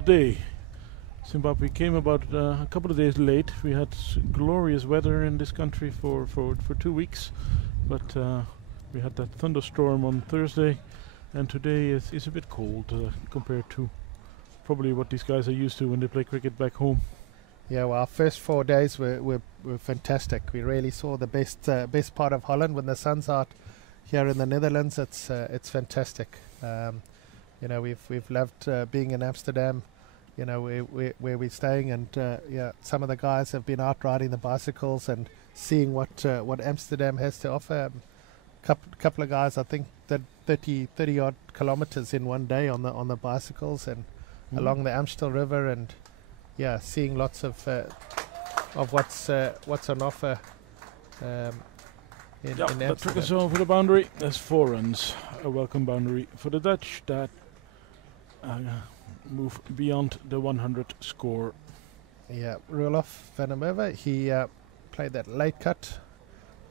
day. Zimbabwe came about a couple of days late. We had glorious weather in this country for 2 weeks, but we had that thunderstorm on Thursday, and today is a bit cold compared to probably what these guys are used to when they play cricket back home. Yeah, well, our first 4 days were fantastic. We really saw the best part of Holland when the sun's out. Here in the Netherlands, it's fantastic. We've loved being in Amsterdam. Where we're staying, and some of the guys have been out riding the bicycles and seeing what Amsterdam has to offer. Couple of guys, I think, did 30 odd kilometers in one day on the bicycles and along the Amstel River, and seeing lots of what's on offer. In that took us Amsterdam. over the boundary. There's 4 runs, a welcome boundary for the Dutch that move beyond the 100 score. Yeah, Roelof van der Merwe, he played that late cut.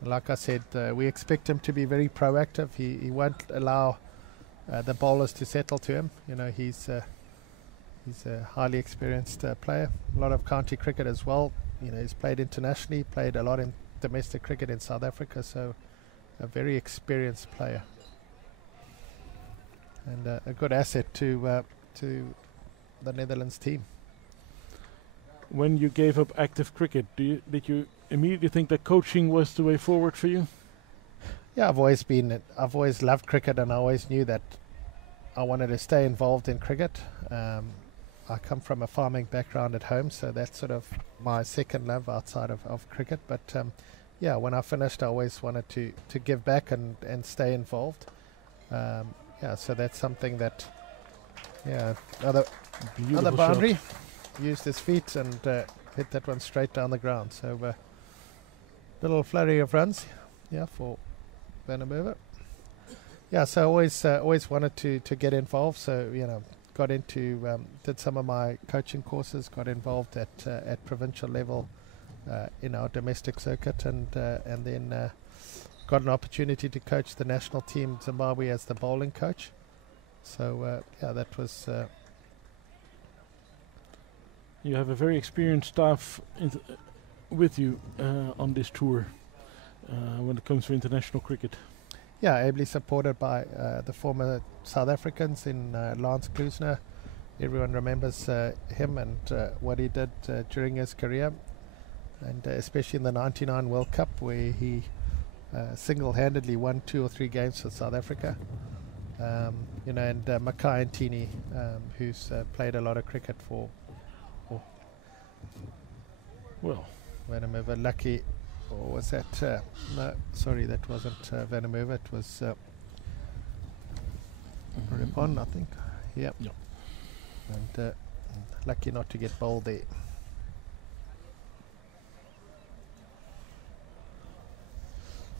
Like I said, we expect him to be very proactive. He won't allow the bowlers to settle to him. He's a highly experienced player. A lot of county cricket as well. He's played internationally, played a lot in domestic cricket in South Africa, so a very experienced player and a good asset to the Netherlands team. When you gave up active cricket, did you immediately think that coaching was the way forward for you? Yeah, I've always loved cricket, and I always knew that I wanted to stay involved in cricket. I come from a farming background at home, so that's sort of my second love outside of cricket. But when I finished, I always wanted to give back and stay involved. So that's something that other boundary shot. Used his feet and hit that one straight down the ground. So little flurry of runs for van der Merwe. So always wanted to get involved. So got into did some of my coaching courses, got involved at provincial level in our domestic circuit, and then got an opportunity to coach the national team Zimbabwe as the bowling coach. So that was. You have a very experienced staff with you on this tour when it comes to international cricket. Yeah, ably supported by the former South Africans in Lance Kloosner. Everyone remembers him and what he did during his career, and especially in the '99 World Cup, where he single-handedly won 2 or 3 games for South Africa. And Makai Ntini, who's played a lot of cricket for van der Merwe. Lucky, or was that? No, sorry, that wasn't van der Merwe. It was Ripon, I think. Yep. And lucky not to get bowled there.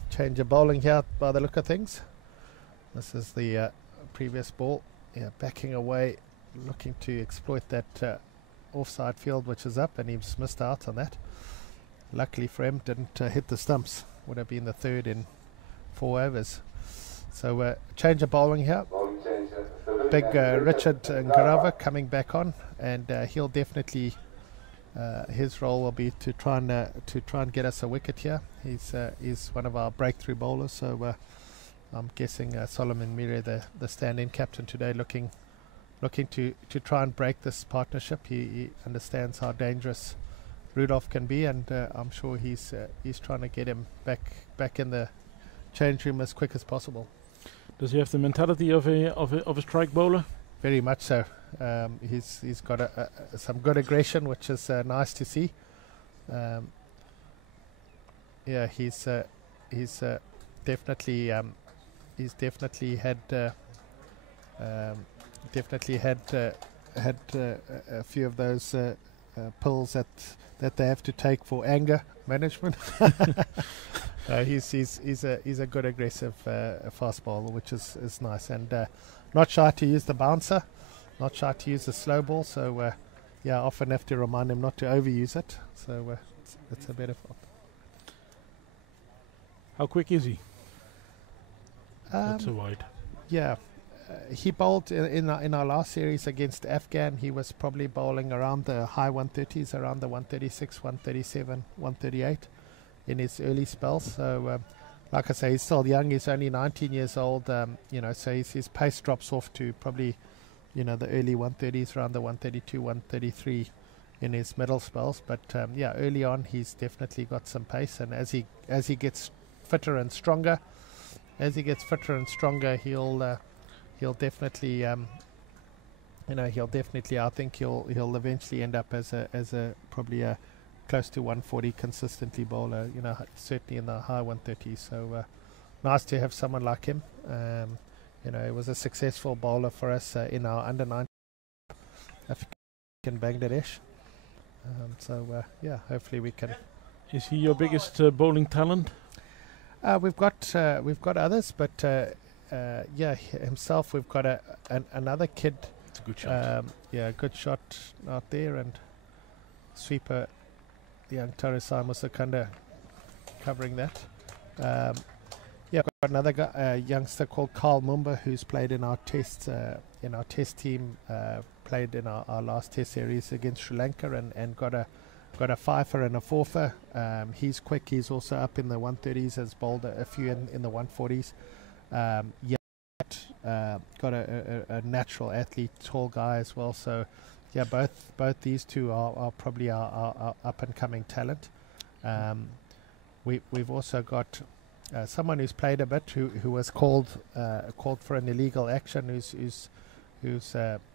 Change of bowling here by the look of things. This is the previous ball. Backing away, looking to exploit that offside field which is up, and he's missed out on that. Luckily for him, didn't hit the stumps. Would have been the 3rd in 4 overs. So change of bowling here. Big Richard Ngarava coming back on, and he'll definitely his role will be to try and get us a wicket here. He's one of our breakthrough bowlers. So I'm guessing Solomon Mire, the stand-in captain today, looking to try and break this partnership. He understands how dangerous Rudolph can be, and I'm sure he's trying to get him back in the change room as quick as possible. Does he have the mentality of a strike bowler? Very much so. He's got some good aggression, which is nice to see. He's definitely had a few of those pills that they have to take for anger management. He's a good aggressive fast bowler, which is nice, and not shy to use the bouncer, not shy to use the slow ball. So often have to remind him not to overuse it. So it's a better fault. How quick is he? That's a wide. Yeah, he bowled in our last series against Afghan. He was probably bowling around the high 130s, around the 136, 137, 138 in his early spells. So, like I say, he's still young. He's only 19 years old. So his pace drops off to probably, the early 130s, around the 132, 133 in his middle spells. But early on, he's definitely got some pace. And as he gets fitter and stronger, he'll definitely, I think he'll eventually end up as a probably a close to 140 consistently bowler, certainly in the high 130s. So nice to have someone like him. He was a successful bowler for us in our under 19 in Bangladesh. Hopefully we can. Is he your biggest bowling talent? We've got others, but himself. We've got another kid. It's a good shot. Good shot out there, and sweeper. The young Tarisai Musakanda covering that. Got another guy, youngster called Carl Mumba, who's played in our test team. Played in our last test series against Sri Lanka and got a fifer and a fourfer. He's quick. He's also up in the 130s. Has bowled a few in the 140s. Got a natural athlete, tall guy as well. So, both these two are probably our up and coming talent. We've also got someone who's played a bit, who was called for an illegal action, who's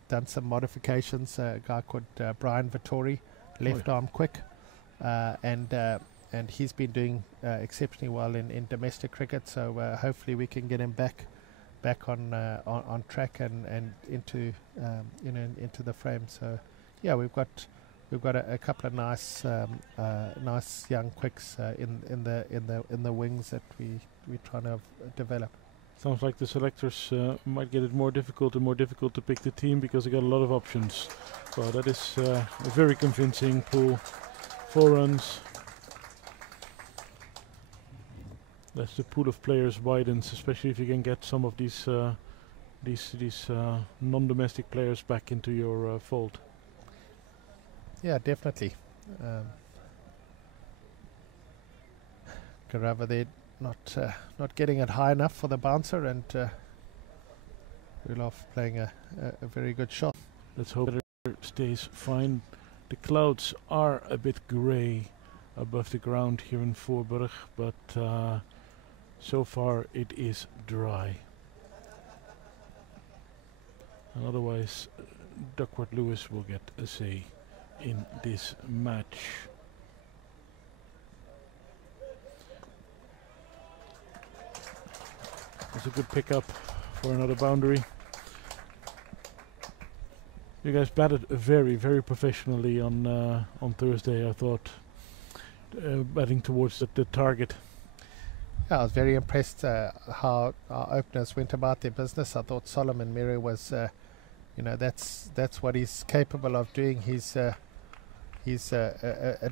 done some modifications. A guy called Brian Vittori, left arm quick, and he's been doing exceptionally well in domestic cricket. So hopefully we can get him back on track and into into the frame. So we've got a couple of nice young quicks in the wings that we're trying to develop. Sounds like the selectors might get it more difficult and more difficult to pick the team because they got a lot of options. Well, that is a very convincing pool. 4 runs. That's the pool of players widens, especially if you can get some of these non-domestic players back into your fold. Yeah, definitely. Garava there not getting it high enough for the bouncer, and Rulof playing a very good shot. Let's hope it stays fine. The clouds are a bit grey above the ground here in Voorburg, but so far it is dry. And otherwise, Duckworth Lewis will get a say in this match. It's a good pickup for another boundary. You guys batted very, very professionally on Thursday, I thought, batting towards the target. Yeah, I was very impressed how our openers went about their business. I thought Solomon Miro was, that's what he's capable of doing. He's a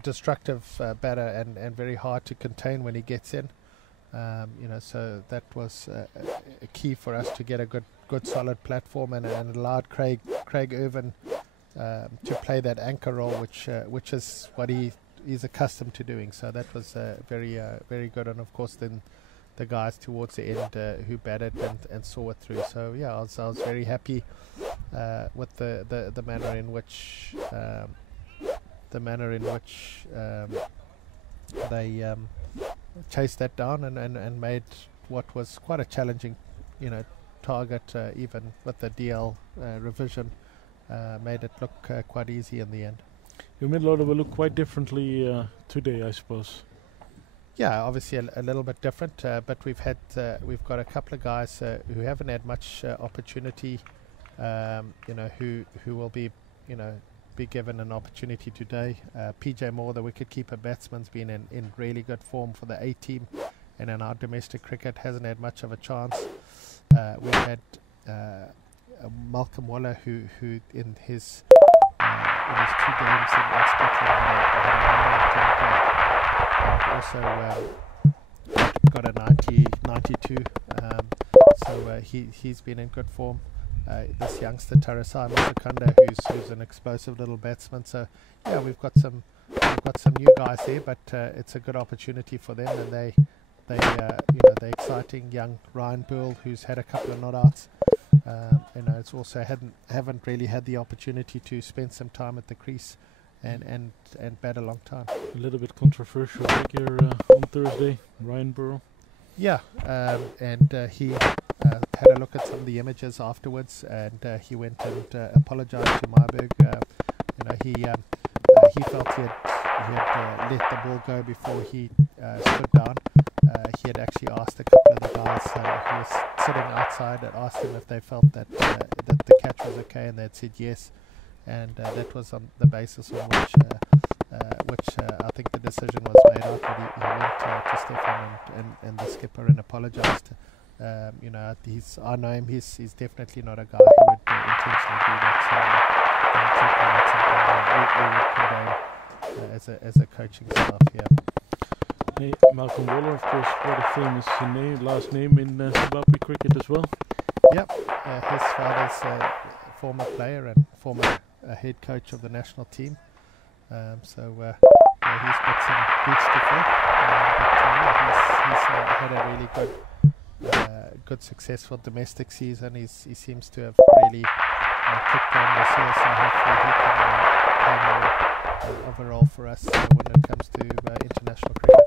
destructive batter and very hard to contain when he gets in. So that was a key for us to get a good solid platform and allowed Craig Irvin to play that anchor role, which is what he's accustomed to doing. So that was very good. And of course then the guys towards the end who batted and saw it through. So yeah, I was very happy with the manner in which they chased that down and made what was quite a challenging, target, even with the DL revision, made it look quite easy in the end. Your middle order will look quite differently today, I suppose. Yeah, obviously a little bit different, but we've got a couple of guys who haven't had much opportunity, who will be given an opportunity today. PJ Moore, the wicketkeeper batsman's been in really good form for the A team, and in our domestic cricket hasn't had much of a chance. We've had Malcolm Waller, who in his 2 games in Scotland had also got a 92. So he's been in good form. this youngster Tarasai Masakanda, who's an explosive little batsman. So yeah, we've got some new guys there, but it's a good opportunity for them, and they're exciting young Ryan Burl, who's had a couple of not outs. It's also haven't really had the opportunity to spend some time at the crease and bat a long time. A little bit controversial figure on Thursday, Ryan Burrow. Yeah, he had a look at some of the images afterwards, and he went and apologized to Marburg. He felt he had let the ball go before he stood down. He had actually asked a couple of the guys who was sitting outside, and asked them if they felt that the catch was okay, and they'd said yes, and that was on the basis on which I think the decision was made out. But he went to Stefan and the skipper and apologised. I know him. He's definitely not a guy who would intentionally do that. So we would condone as a coaching staff here. Hey, Malcolm Waller, of course, what a famous last name in Zimbabwe cricket as well. Yep, his father's a former player and former head coach of the national team. He's got some boots to fill. He's had a really good, successful domestic season. He seems to have really kicked on this year, so hopefully he can play more overall for us when it comes to international cricket.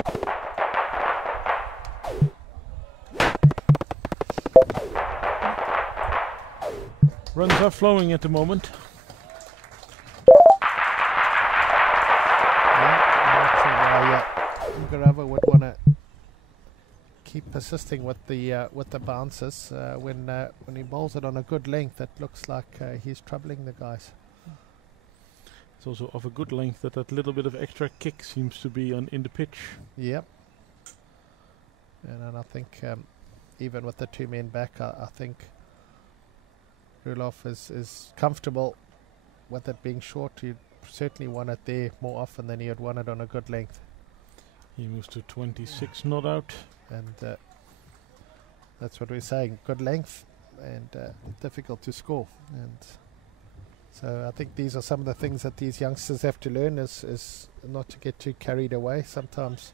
Runs are flowing at the moment. Garava would want to keep persisting with the bounces. When he bowls it on a good length, it looks like he's troubling the guys. It's also of a good length that little bit of extra kick seems to be in the pitch. Yep. And I think even with the two men back, I think Rulof is comfortable with it being short. He'd certainly want it there more often than he would want it on a good length. He moves to 26 not out. And that's what we're saying. Good length and difficult to score. And so I think these are some of the things that these youngsters have to learn is not to get too carried away. Sometimes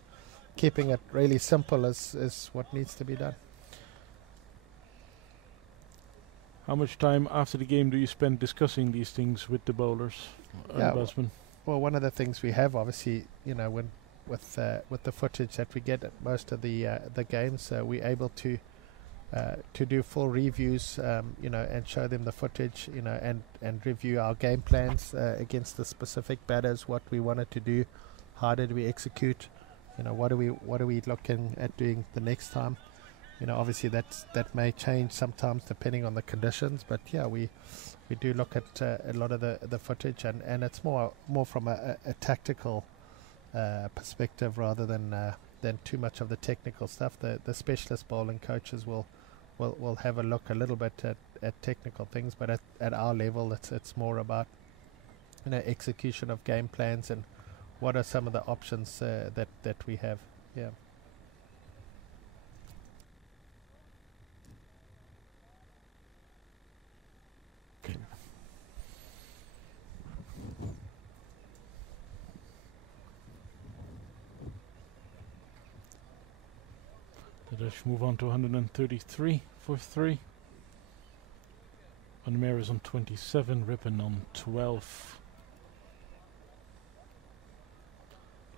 keeping it really simple is what needs to be done. How much time after the game do you spend discussing these things with the bowlers and batsmen? Well, one of the things we have, obviously, when with the footage that we get at most of the games, we're able to do full reviews, and show them the footage, and review our game plans against the specific batters, what we wanted to do, how did we execute, what are we looking at doing the next time. Obviously that may change sometimes depending on the conditions, but yeah, we do look at a lot of the footage, and it's more from a tactical perspective rather than too much of the technical stuff. The specialist bowling coaches will have a look a little bit at technical things, but at our level it's more about execution of game plans and what are some of the options that we have. Yeah. The Dutch move on to 133 for 3. Van Meer is on 27, Rippen on 12.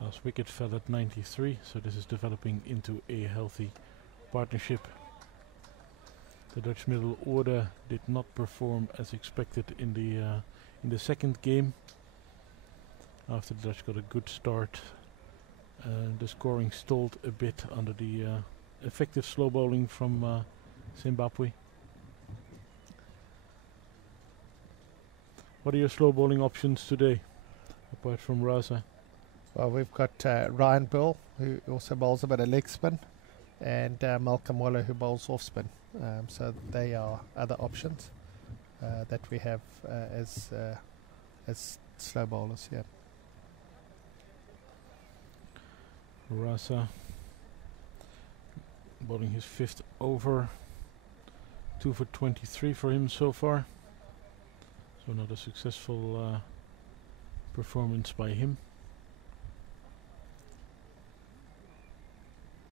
Last wicket fell at 93, so this is developing into a healthy partnership. The Dutch middle order did not perform as expected in the second game. After the Dutch got a good start, the scoring stalled a bit under the effective slow bowling from Zimbabwe. What are your slow bowling options today, apart from Raza? Well, we've got Ryan Burl, who also bowls a bit of leg spin, and Malcolm Waller, who bowls off spin. So they are other options that we have as slow bowlers. Yeah. Raza bowling his 5th over. 2 for 23 for him so far. So not a successful performance by him.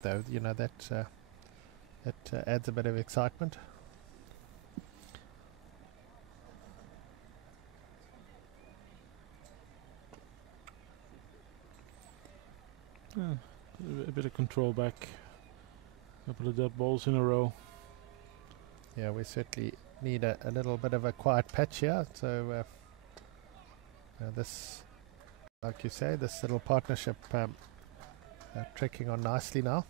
Though, you know, that adds a bit of excitement. A bit of control back. A couple of dead balls in a row. Yeah, we certainly need a little bit of a quiet patch here. So this, like you say, this little partnership trekking on nicely now.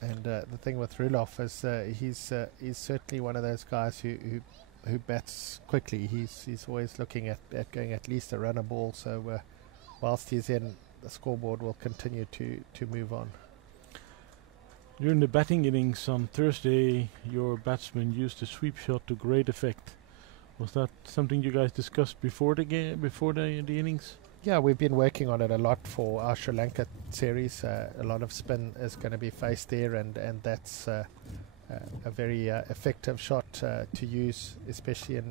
And the thing with Rulof is he's certainly one of those guys who bats quickly. He's always looking at going at least a runner ball. So whilst he's in, the scoreboard will continue to move on. During the batting innings on Thursday, your batsman used a sweep shot to great effect. Was that something you guys discussed before the game, before the innings? Yeah, we've been working on it a lot for our Sri Lanka series. A lot of spin is going to be faced there, and that's a very effective shot to use, especially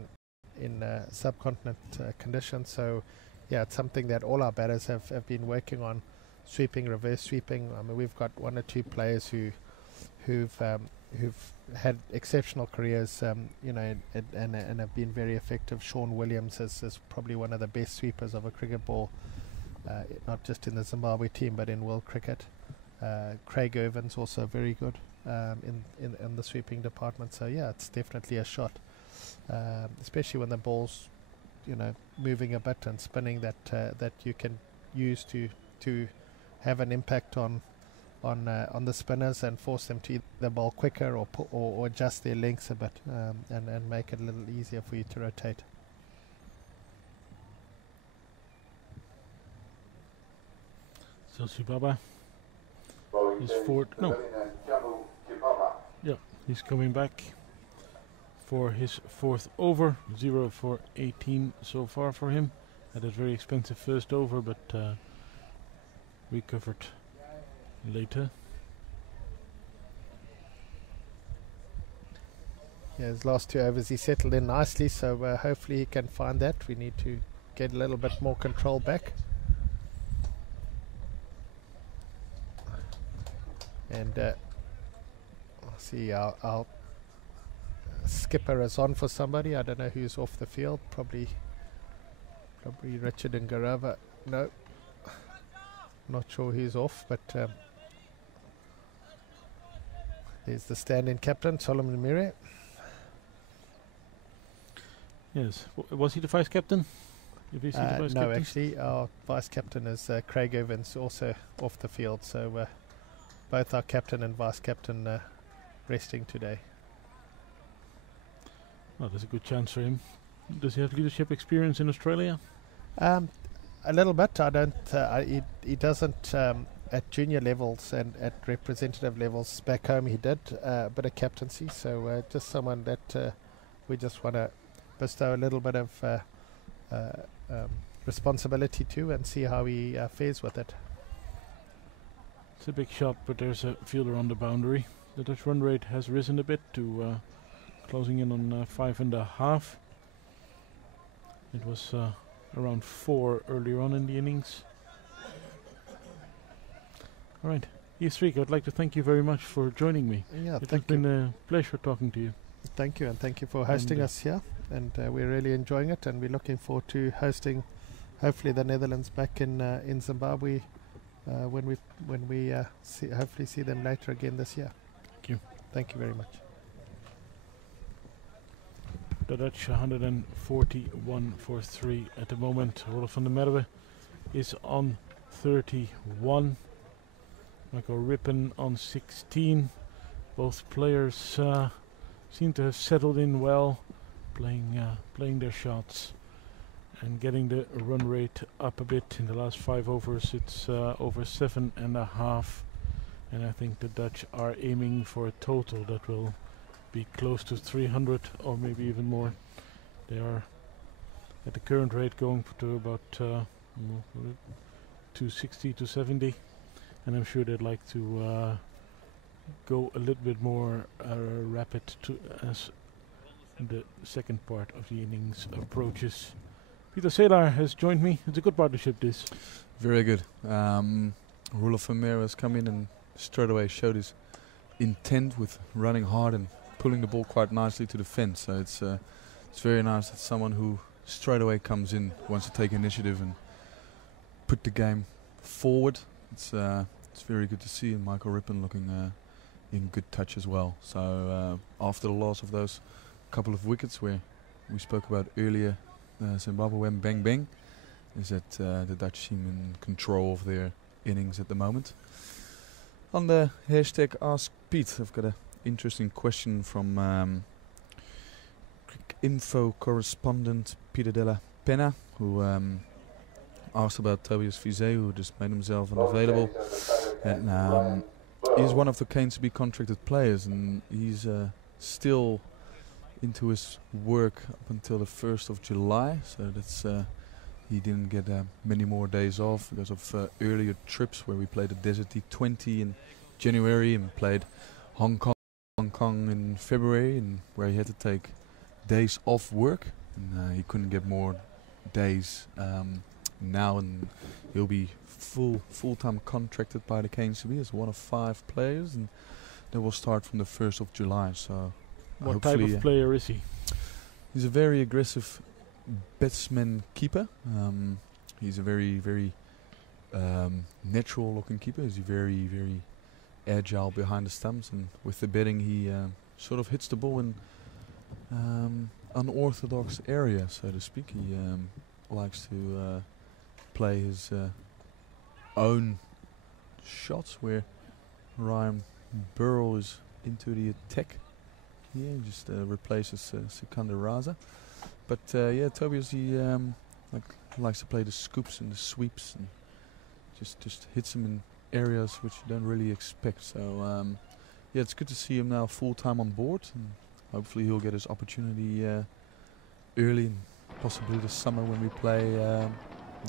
in subcontinent conditions. So, yeah, it's something that all our batters have been working on, sweeping, reverse sweeping. I mean, we've got one or two players who've had exceptional careers, you know, and have been very effective. Sean Williams is probably one of the best sweepers of a cricket ball, not just in the Zimbabwe team but in world cricket. Craig Irvin's also very good in the sweeping department. So yeah, it's definitely a shot, especially when the ball's, you know, moving a bit and spinning, that you can use to have an impact on the spinners and force them to either bowl quicker or adjust their lengths a bit, and make it a little easier for you to rotate. So Sibaba is fourth. No. Yeah, he's coming back for his fourth over. 0 for 18 so far for him. Had a very expensive first over, but recovered later. Yeah, his last two overs he settled in nicely, so hopefully he can find that. We need to get a little bit more control back. And see, our skipper is on for somebody. I don't know who's off the field. Probably Richard and Garava. No, not sure who's off, but there's the stand-in captain, Solomon Mire. Yes, was he the vice captain? If he's the vice no, captain? actually, our vice captain is Craig Evans, also off the field. So both our captain and vice captain resting today. Well, there's a good chance for him. Does he have leadership experience in Australia? A little bit. I don't. He doesn't at junior levels and at representative levels. Back home, he did a bit of captaincy. So just someone that we just want to bestow a little bit of responsibility to and see how he fares with it. It's a big shot, but there's a fielder on the boundary. The Dutch run rate has risen a bit to closing in on 5.5. It was around 4 earlier on in the innings. All right, Yusrik, I'd like to thank you very much for joining me. Yeah, it has been a pleasure talking to you. Thank you, and thank you for hosting us here. And we're really enjoying it, and we're looking forward to hosting, hopefully, the Netherlands back in Zimbabwe when we hopefully see them later again this year. Thank you. Thank you very much. The Dutch 141 for 3 at the moment. Rolf van der Merwe is on 31. Michael Rippen on 16. Both players seem to have settled in well, playing their shots and getting the run rate up a bit. In the last 5 overs it's over 7.5, and I think the Dutch are aiming for a total that will be close to 300 or maybe even more. They are at the current rate going to about 260 to 70, and I'm sure they'd like to go a little bit more rapid as the second part of the innings approaches. Peter Selar has joined me. It's a good partnership, this. Very good. Roelof van Meer has come in and straight away showed his intent with running hard and pulling the ball quite nicely to the fence. So it's very nice that someone who straight away comes in, wants to take initiative and put the game forward. It's very good to see, and Michael Rippen looking in good touch as well. So after the loss of those couple of wickets where we spoke about earlier, Zimbabwe went bang bang, is that the Dutch team in control of their innings at the moment. On the hashtag Ask Pete, I've got an interesting question from info correspondent Peter Della Penna, who asked about Tobias Vizé, who just made himself unavailable. And he's one of the Canes to be contracted players, and he's still into his work up until the 1st of July. So that's he didn't get many more days off because of earlier trips where we played the Desert T20 in January and played Hong Kong in February, and where he had to take days off work, and he couldn't get more days now, and he'll be full-time contracted by the Canes to be as one of 5 players, and that will start from the 1st of July. So what type of player is he? He's a very aggressive batsman keeper. He's a very natural looking keeper. He's very agile behind the stumps, and with the batting he sort of hits the ball in unorthodox area, so to speak. He likes to play his own shots, where Ryan Burrell is into the attack. He just replaces Sikander Raza. But yeah, Tobias, he likes to play the scoops and the sweeps, and just hits them in areas which you don't really expect. So yeah, it's good to see him now full-time on board, and hopefully he'll get his opportunity early, and possibly this summer when we play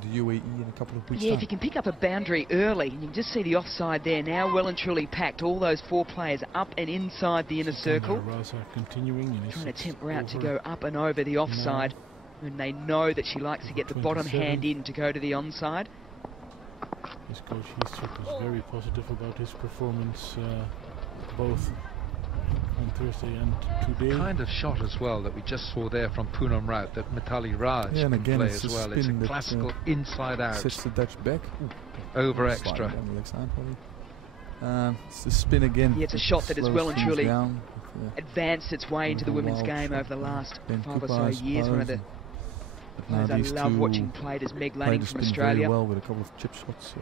the UAE in a couple of weeks' time. If you can pick up a boundary early, and you can just see the offside there now, well and truly packed. All those 4 players up and inside the inner circle. Continuing trying to temper out to go up and over the offside. And they know that she likes to get the bottom hand in to go to the onside. His coach Heathcote was very positive about his performance, both on Thursday and today. Kind of shot as well that we just saw there from Poonam Raut, that Mitali Raj can play as well. It's a classical inside out. Sets the Dutch back. Over extra. It's the spin again. Yeah, it's a shot that has well and truly advanced its way into the women's game over the last 5 or so years. One of the players I love watching played as Meg Lanning from Australia. Very well with a couple of chip shots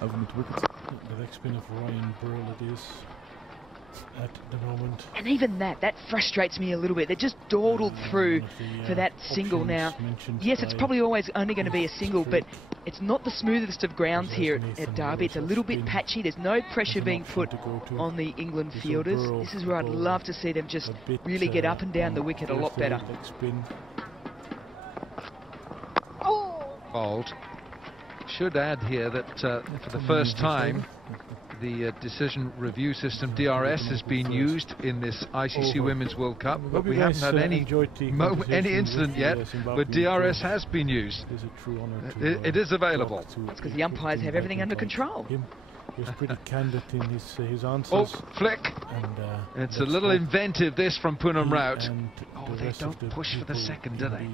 over mid-wicket. The leg spin of Ryan Burrell it is at the moment. And even that frustrates me a little bit. They're just dawdled through for that single now. Yes, it's probably always only going to be a single, but it's not the smoothest of grounds here at Derby. It's a little bit patchy. There's no pressure being put on the England fielders. This is where I'd love to see them just really get up and down the wicket a lot better. Bowled. Should add here that for the first time the decision review system DRS has been used in this ICC Women's World Cup, but we haven't had any incident yet, but DRS has been used. It is available. That's because the umpires have everything under control. He was pretty candid in his answers. Oh, flick! And it's a little inventive, this from Poonam Raut. Oh, they don't push for the second, do they?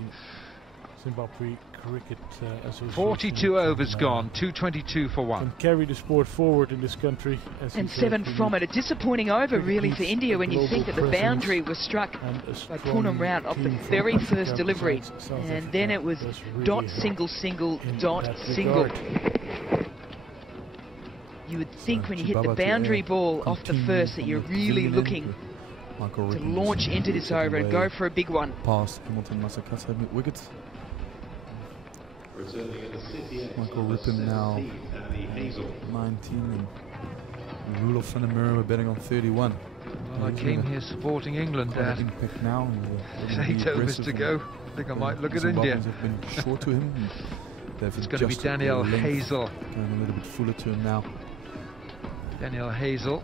Zimbabwe Cricket Association. 42 overs gone, 222 for 1. Can carry the sport forward in this country. And 7 from it. A disappointing over really for India when you think that the boundary was struck by Poonam Raut off the very first delivery. And then it was dot, single, single, dot, single. You would think when you hit the boundary ball off the first that you're really looking to launch into this over and go for a big one. Past Hamilton Masakasa mid-wicket. Michael Rippen now 19, and Roelof van Meer betting on 31. Well, I came here supporting England, Dad. Impact now. 8 overs to go. I think I might look at India. Have been short to him. It's going to be Danielle Hazel. Going a little bit fuller to him now. Daniel Hazel.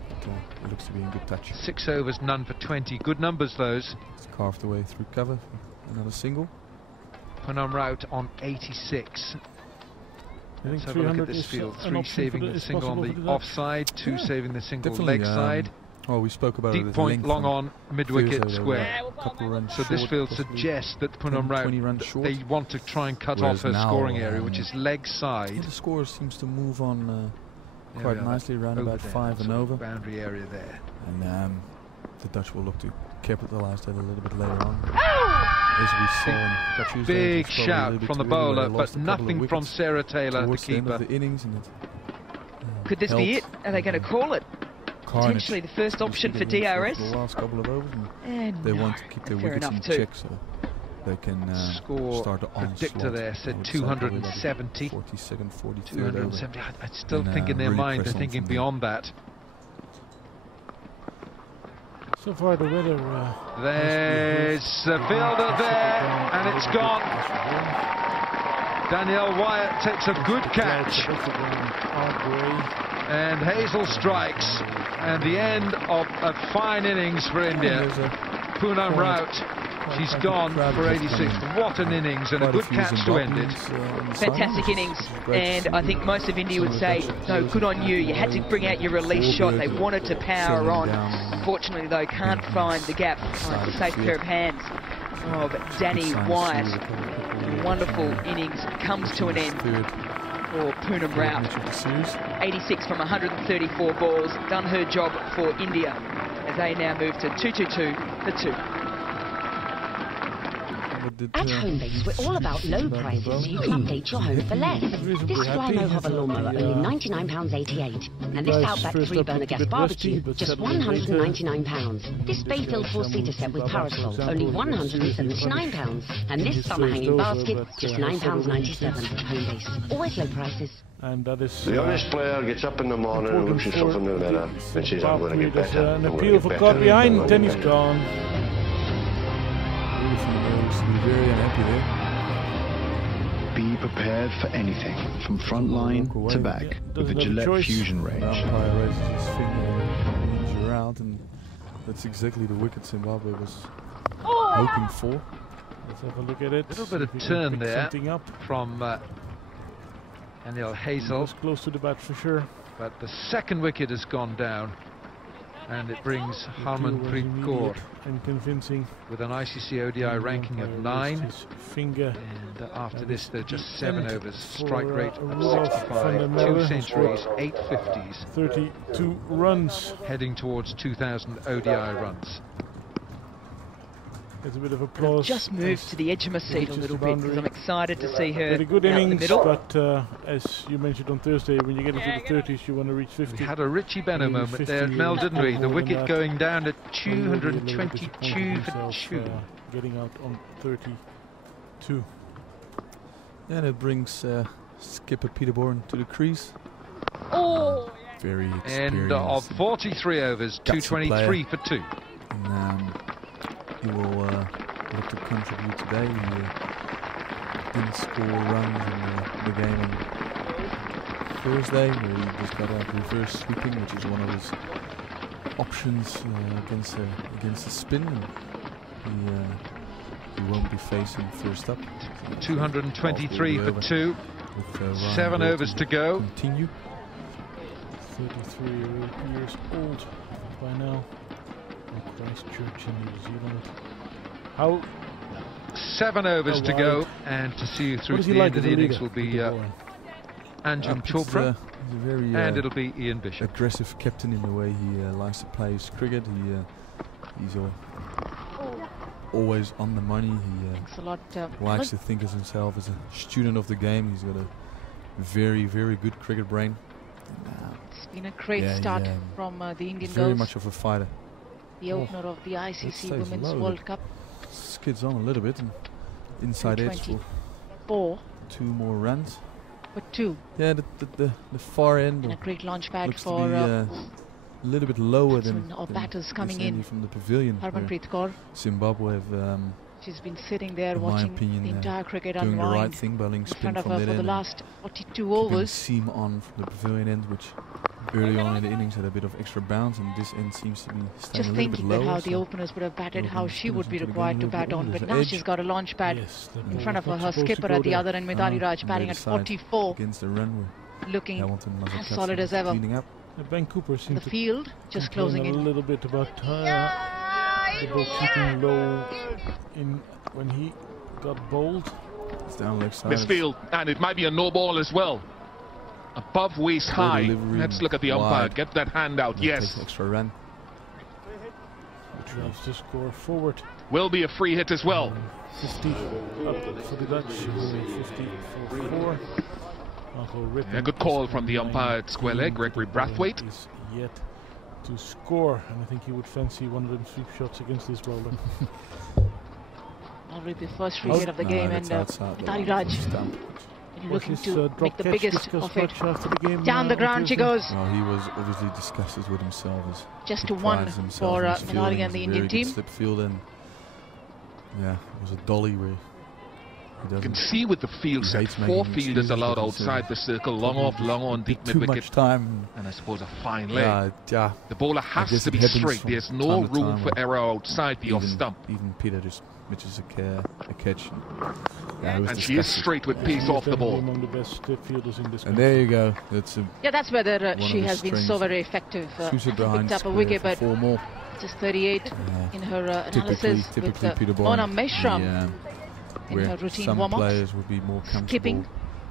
It looks to be in good touch. 6 overs, none for 20. Good numbers, those. It's carved away through cover. Another single. Poonam Raut on 86. Let's have a look at this field. 3 saving the single on the offside, 2 saving the single leg side. Oh, we spoke about deep point, long on, mid-wicket, square. So this field suggests that Poonam Raut, they want to try and cut off her scoring area, which is leg side. The score seems to move on quite nicely, around about 5 and over. Boundary area there. And the Dutch will look to capitalise that a little bit later on. As we saw on Tuesday, big shout from the bowler, but nothing from Sarah Taylor, the keeper. The innings, and could this be it? Are they going to call it? Potentially the first option for DRS. The last couple of overs, and they want to keep their wickets in check, so they can start the onslaught. Predictor there said 270. 42nd, 43rd 270. I still think in their mind they're thinking beyond that. So far the weather... There's a fielder there, and it's gone. Danielle Wyatt takes a good catch. And Hazel strikes. And the end of a fine innings for India. Poonam Raut. She's gone for 86. What an innings, and a good catch to end it. Fantastic innings, and I think most of India would say, no, good on you. You had to bring out your release shot. They wanted to power on. Unfortunately, though, can't find the gap. Oh, it's a safe pair of hands. Oh, but Danny Wyatt, wonderful innings, comes to an end for Poonam Raut. 86 from 134 balls, done her job for India, as they now move to 222 for 2. At Homebase, we're all about low prices so you can update your home for less. This Rhino Hover Lawnmower only £99.88. And this Outback 3-burner gas barbecue, just £199. This Bayfield 4-seater set with parasol, only £179. And this summer hanging basket, just £9.97. Homebase, always low prices. And that is the honest player gets up in the morning and looks himself in the mirror and says, I'm going to get better. An appeal for caught behind, then he's gone. Very unhappy there. Be prepared for anything, from front line to back, with the Gillette Fusion range. Umpire raises his finger, moves around, and that's exactly the wicket Zimbabwe was hoping for. Let's have a look at it. A little bit of turn there from Daniel Hazel. Close to the bat for sure. But the second wicket has gone down. And it brings Harmanpreet Kaur and convincing with an ICC ODI ranking of 9. Finger. And after this, they're just 7 overs. Strike rate of 65. 2 centuries, 8 50s. 32 runs. Heading towards 2,000 ODI runs. There's a bit of applause. Just moved to the edge of my seat a little bit because I'm excited to see her very good out innings, in the middle. But as you mentioned on Thursday, when you get into the 30s, you want to reach 50. We had a Richie Benno moment there, Mel, didn't we? The wicket going down at 222 for 2. Getting out on 32. Yeah, and it brings skipper Peter Bourne to the crease. Oh, very experienced. End of 43 overs, 223 for 2. And, he will look to contribute today. He didn't score runs in the game on Thursday, where he just got out reverse sweeping, which is one of his options against the spin. And he won't be facing first up. 223 for 2. With 7 overs to go. Continue. 33 years old by now. Christchurch in New Zealand. How? 7 overs to go, and to see you through to the end of the innings will be Anjum Chopra, and it'll be Ian Bishop. Aggressive captain in the way he likes to play his cricket. He's always on the money. He likes to think of himself as a student of the game. He's got a very, very good cricket brain. It's been a great start from the Indian girls. Very much of a fighter. The opener of the ICC Women's World Cup. Skids on a little bit, and inside edge for 2 more runs. But 2. Yeah, the far end. And a great launch pad for a little bit lower than batters coming in from the pavilion. Harmanpreet Kaur. Zimbabwe have, she's been sitting there watching the entire cricket unwind. Doing the right thing, bowling spin from that for the last 42 overs. Seam on from the pavilion end, which early on in the innings had a bit of extra bounce, and this end seems to be staying Just a little bit thinking low. that how the openers would have batted, how she would be required to bat on, but now she's got a launch pad in front of her skipper at the other end, Mithali Raj batting at 44, against the run, looking as solid as ever. Ben Cooper seemed the field just closing in a little bit about the ball keeping low in when he got bowled. It's down leg side. Misfield, and it might be a no ball as well. Above waist high. Let's look at the umpire. Get that hand out. Yes. Extra run. Which was to score forward. Will be a free hit as well. 50 up for the Dutch. 50 for 4. A good call from the umpire at square leg, Gregory Brathwaite. Is yet to score, and I think he would fancy one of them sweep shots against this bowler. Already the first free hit of the game, and Mithali Raj looking to make the biggest of it. Down the ground she goes. Well, he was obviously disgusted with himself. Just to 1 for Mithali and the Indian team. Slip field, and yeah, it was a dolly where you can see with the field set, 4 fielders allowed outside the circle, long off, long on, deep mid wicket. Time. And I suppose a fine leg. The bowler has to be straight. There's no room for error outside the off stump. Even Peter just misses a catch. And she is straight with pace off the ball. Among the best fielders in this and there you go. That's that's whether she has been so very effective. Picked up a wicket, but just 38 in her analysis. Typically with Peter Mona Meshram in her routine some warm-ups. players would be more comfortable skipping,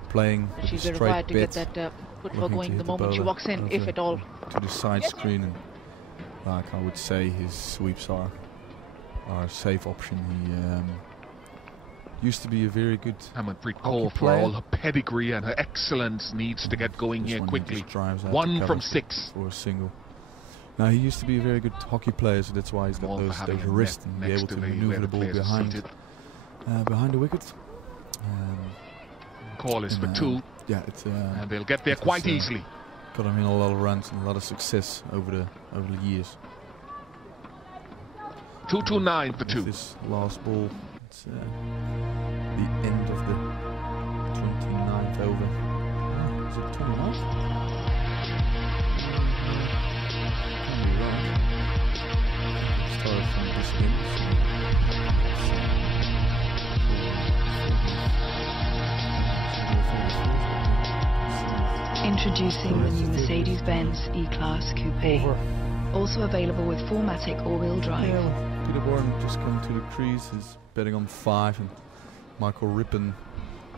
playing with she's straight required to bit, get that football going the moment she walks in, if at all. To the side screen, and like I would say, his sweeps are a safe option. He used to be a very good Harmanpreet Kaur, for all her pedigree and her excellence, needs to get going here quickly. 1 from 6 for a single. Now he used to be a very good hockey player, so that's why he's got those wrists and be able to maneuver the ball behind the wicket. Call is for 2. Yeah, it's and they'll get there quite easily. Got him in a lot of runs and a lot of success over the years. 229 for 2. This last ball, it's the end of the 29th over. Oh, is it 29th? Can be right. Started from this end. Introducing the new Mercedes-Benz E-Class Coupe. Also available with 4MATIC all-wheel drive. Yeah, Peter Bourne just come to the crease. He's betting on 5, and Michael Rippon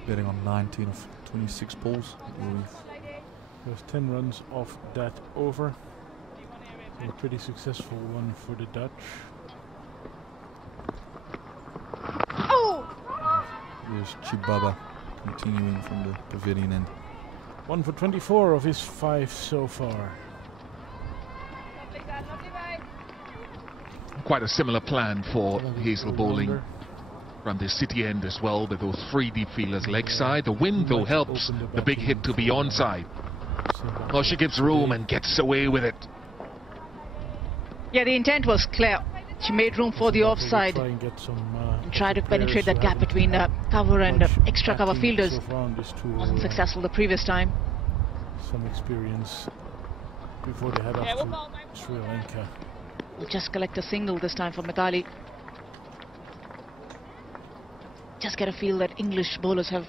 betting on 19 of 26 balls. There's 10 runs off that over. A pretty successful one for the Dutch. Here's Chibaba continuing from the pavilion end. 1 for 24 of his 5 so far. Quite a similar plan for Hazel bowling from the city end as well, with those 3 deep fielders leg side. The wind though helps the big hit to be onside. Oh, she gives room and gets away with it. Yeah, the intent was clear. She made room for the offside and tried to penetrate that gap between cover and extra cover fielders. Wasn't successful the previous time. Some experience before they head off to Sri Lanka. We'll just collect a single this time for Mithali. Just get a feel that English bowlers have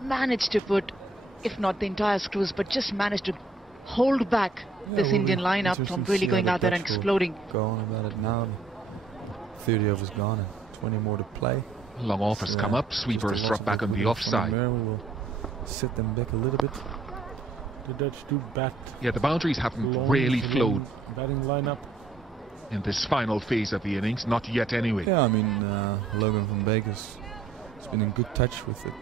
managed to put, if not the entire screws, but just managed to hold back this Indian lineup from really going out there and exploding. Go on about it now. 30 overs gone and 20 more to play. Long off has come up. Sweeper has dropped back on the offside. We will sit them back a little bit. The Dutch do bat. Yeah, the boundaries haven't really flowed. Batting lineup in this final phase of the innings, not yet anyway. Yeah, I mean, Logan van Beek has been in good touch with it.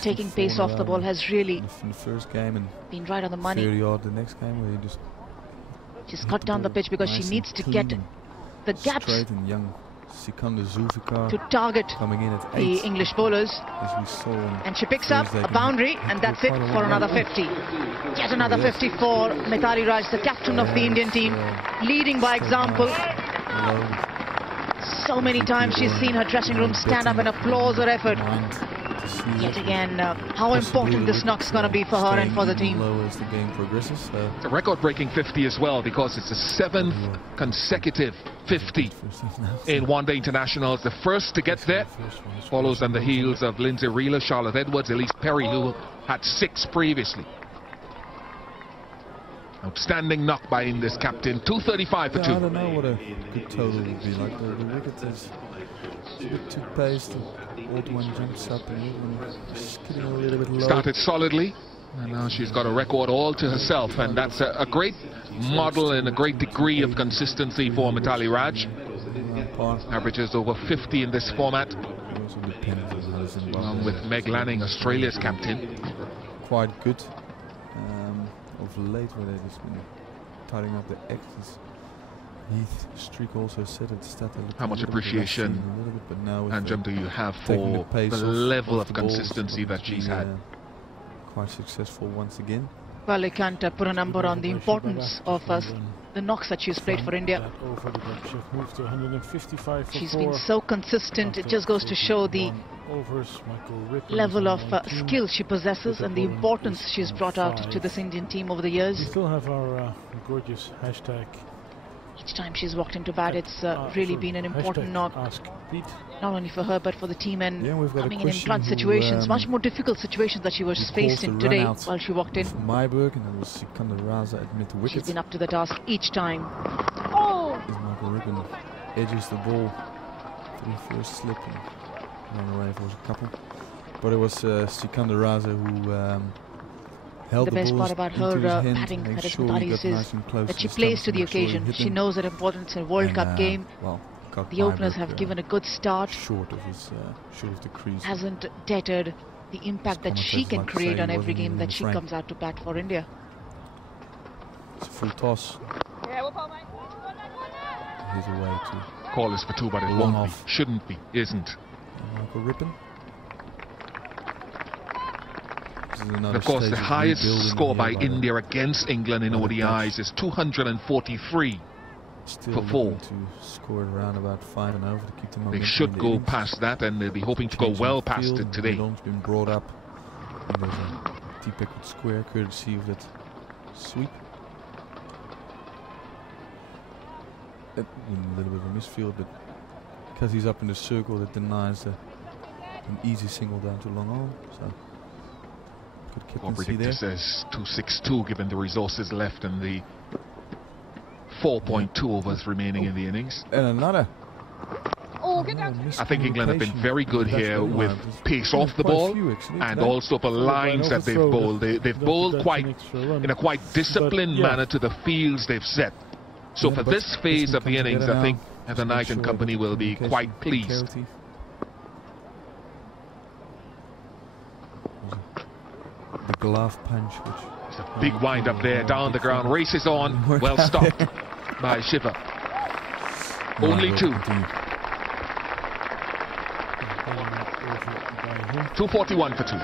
Taking pace off the ball has really in the first game and been right on the money. 30 odd the next game where he she's cut down the pitch because she needs to get the gaps straight and young Sikandar Zulfikar to target coming in at 8, the English bowlers, as we saw and she picks up a boundary, and that's it for another 50. Yet another 50 for Mithali Raj, the captain of the Indian team, leading by example. So many times she's seen her dressing room stand up and applause her effort. to see Yet again, how important this knock's going to be for her and for the team. Low as the game progresses. It's a record-breaking 50 as well, because it's the 7th consecutive 50 in one-day internationals. The first to get there follows on the heels of Lindsay Reeler, Charlotte Edwards, Elise Perry, who had 6 previously. Outstanding knock by India's captain, 235 for 2. I don't know what a good total would be like. The wicket is a bit too paced. The old one jumps up and it's getting a little bit low. Started solidly, and now she's got a record all to herself, and that's a great model and a great degree of consistency for Mithali Raj. Averages over 50 in this format. Along with Meg Lanning, Australia's captain. Quite good. Of late, where they've just been tidying up the X's. Heath Streak also said at the stat. How much appreciation, Anjum, do you have for the level of consistency that she's had? Quite successful once again. Well, you can't put a number on the importance of the knocks that she's played for India. She's been so consistent. It just goes to show the level of skill she possesses and the importance she's brought out to this Indian team over the years. We still have our gorgeous hashtag. Each time she's walked into bat, it's really been an important knock, not only for her but for the team, and coming in front situations, much more difficult situations that she was faced in today while she walked in. Myberg, and it was Sikandar Raza at mid-wicket. She's been up to the task each time. Oh! Michael Ribbon edges the ball through first slip and ran away for a couple. But it was Sikandar Raza who held the best part about her batting, that is Mithali's, is that she plays to the occasion. She knows that importance in a World Cup game. Well, the openers have given a good start. Short of the crease. Hasn't deterred the impact that she can create on every game that she comes out to bat for India. It's a full toss. He's away too. Call is for 2, but it won't be, shouldn't be, isn't. Michael Rippon. Of course, the highest score by India against England in ODIs is 243 for 4. To score around about 5 and over to keep them. They should go past that, and they'll be hoping to go well past it today. It's been brought up. And there's a Deepak square courtesy of that sweep. A little bit of a misfield, but because he's up in the circle, that denies an easy single down to long on. So. Well, predictor says 262 given the resources left and the 4.2 overs remaining in the innings. And another. I think England have been very good here with pace off the ball and also for lines that they've bowled. They've bowled in a quite disciplined manner to the fields they've set. So for this phase of the innings, I think Heather Knight and company will be quite pleased. The glove punch, which it's a big wind up there, down the ground, races on, well stopped by Shiva. Only 2. 241 for 2.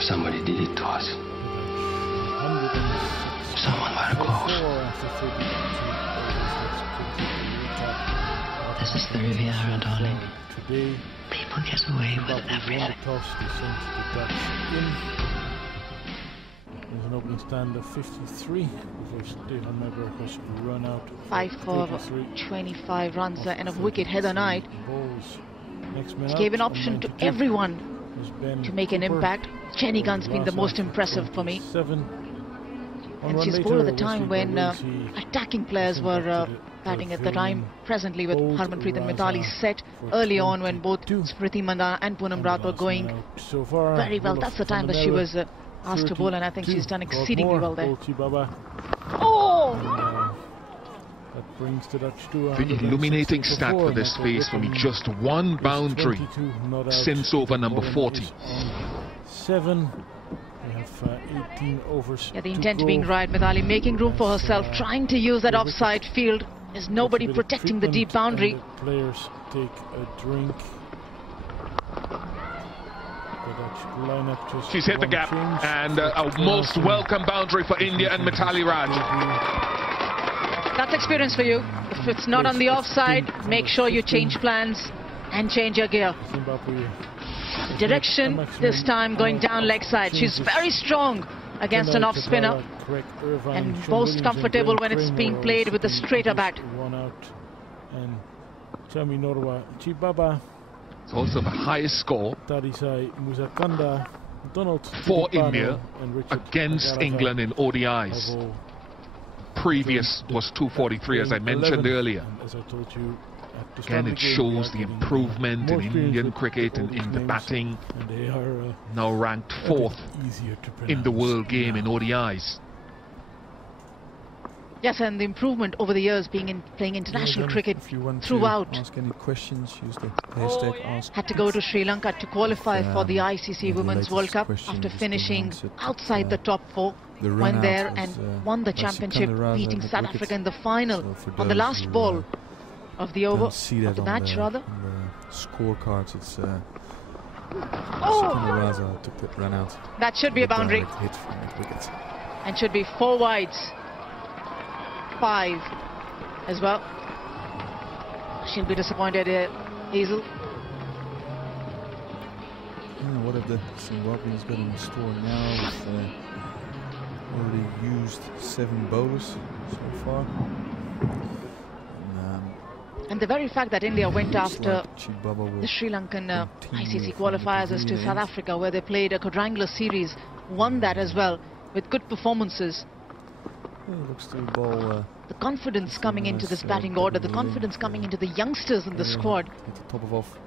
Somebody did it to us. Someone very close. This is the Riviera, darling. People get away with everything. There's an opening stand of 53 before Stefan Myberg has run out. 5 for 25 runs and a wicket. Heather Knight gave an option to everyone to make an impact. Jenny Gunn's been the most impressive for me. And she's bowled at the time when attacking players were batting at the time. Presently with Harmanpreet and Mithali set early on when both Smriti Mandhana and Poonam Rath were going very well. That's the time that she was asked to bowl, and I think she's done exceedingly well there. Oh! That brings the Dutch to the illuminating stat for this phase for me, just 1 boundary since over number 40. 7. We have 18 overs. Yeah, the intent being right, Mithali making room for herself, trying to use that offside field. There's nobody protecting the deep boundary. Players take a drink. She's hit the gap, and a most welcome boundary for India and Mithali Raj. That's experience for you. If it's not on the offside, make sure you change plans and change your gear. Direction this time going down leg side. She's very strong against an off spinner and most comfortable when it's being played with a straighter bat. It's also the highest score for India against England in ODIs. Previous was 243, as I mentioned earlier. Again, it shows the improvement in Indian cricket in the batting. Now ranked 4th in the world game in ODIs. Yes, and the improvement over the years playing international cricket throughout. Ask any questions, use the hashtag ask. Had to go to Sri Lanka to qualify for the ICC Women's World Cup after finishing outside the top 4. Went there and won the championship, beating South Africa in the final on the last ball of the over, of the match rather. On the scorecards, it's took that run out. That should be a boundary. Hit from mid-wicket. And should be 4 wides. 5 as well. She'll be disappointed here, Hazel. What have the Zimbabweans got in store now? With, already used 7 bowlers so far. And the very fact that India went after the Sri Lankan ICC qualifiers as to South Africa, where they played a quadrangular series, won that as well with good performances. Looks to bowl, the confidence coming into this batting order, the confidence coming into the youngsters in the squad top of off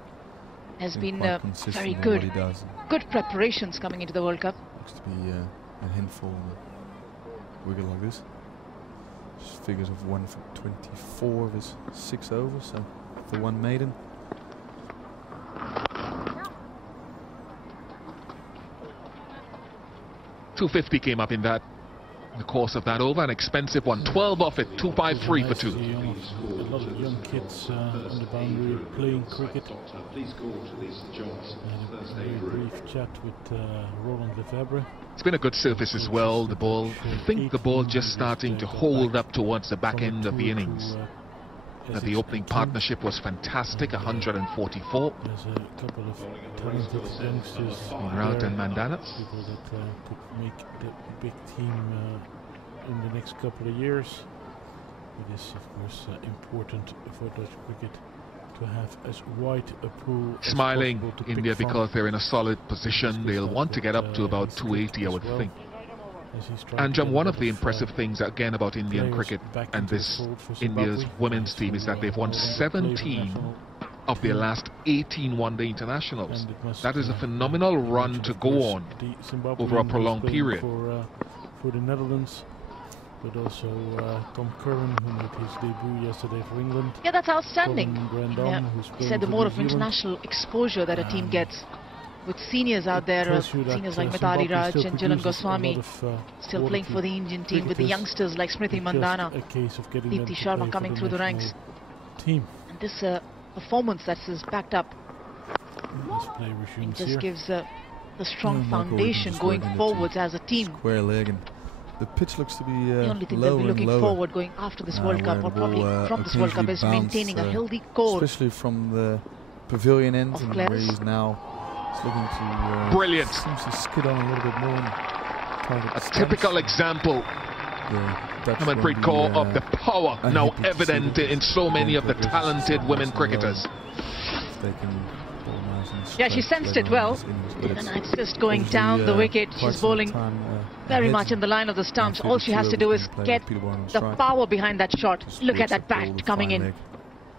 has been very good. Good preparations coming into the World Cup. Looks to be a handful wiggle like this. Just figures of 1 for 24 of his 6 overs, so the 1 maiden. .250 came up in the course of that over, an expensive one. 12 off it, 253 for 2. A lot of young kids on the boundary playing cricket. Had a very brief chat with Roland Lefebvre. It's been a good surface as well, the ball. I think the ball just starting to hold up towards the back end of the innings. The opening partnership was fantastic, 144. There's a couple of talented youngsters Rout and Mandana. People that could make the big team in the next couple of years. It is of course important for Dutch cricket to have as wide a pool as Smiling possible to India pick because from. they're in a solid position. They'll want to get up to about 280, I would think. And one of the impressive things again about Indian cricket and this India's women's team is that they've won 17 of their last 18 one-day internationals. That is a phenomenal run to go on over a prolonged period. For the Netherlands, but also Tom Curran, who made his debut yesterday for England. Yeah, that's outstanding. Grandon, he said the more of international exposure that a team gets, with seniors out there, seniors like Mithali Raj and Jilan Goswami, still playing for the Indian team, with the youngsters like Smriti Mandana, Deepti Sharma coming through the ranks. And this performance that is backed up, it just gives the strong foundation going forwards as a team. Square leg, and the pitch looks to be the only thing they'll be looking forward going after this World Cup, or probably from this World Cup, is maintaining a healthy core. Especially from the pavilion end, and where he's now looking to brilliant. Seems to skid on a little bit more. A typical example, Harmanpreet Kaur, of the power now evident in so many of the talented women cricketers. Yeah, she sensed it well, and it's just going down the wicket. She's bowling very much in the line of the stumps. All she has to do is get the power behind that shot. Look at that bat coming in.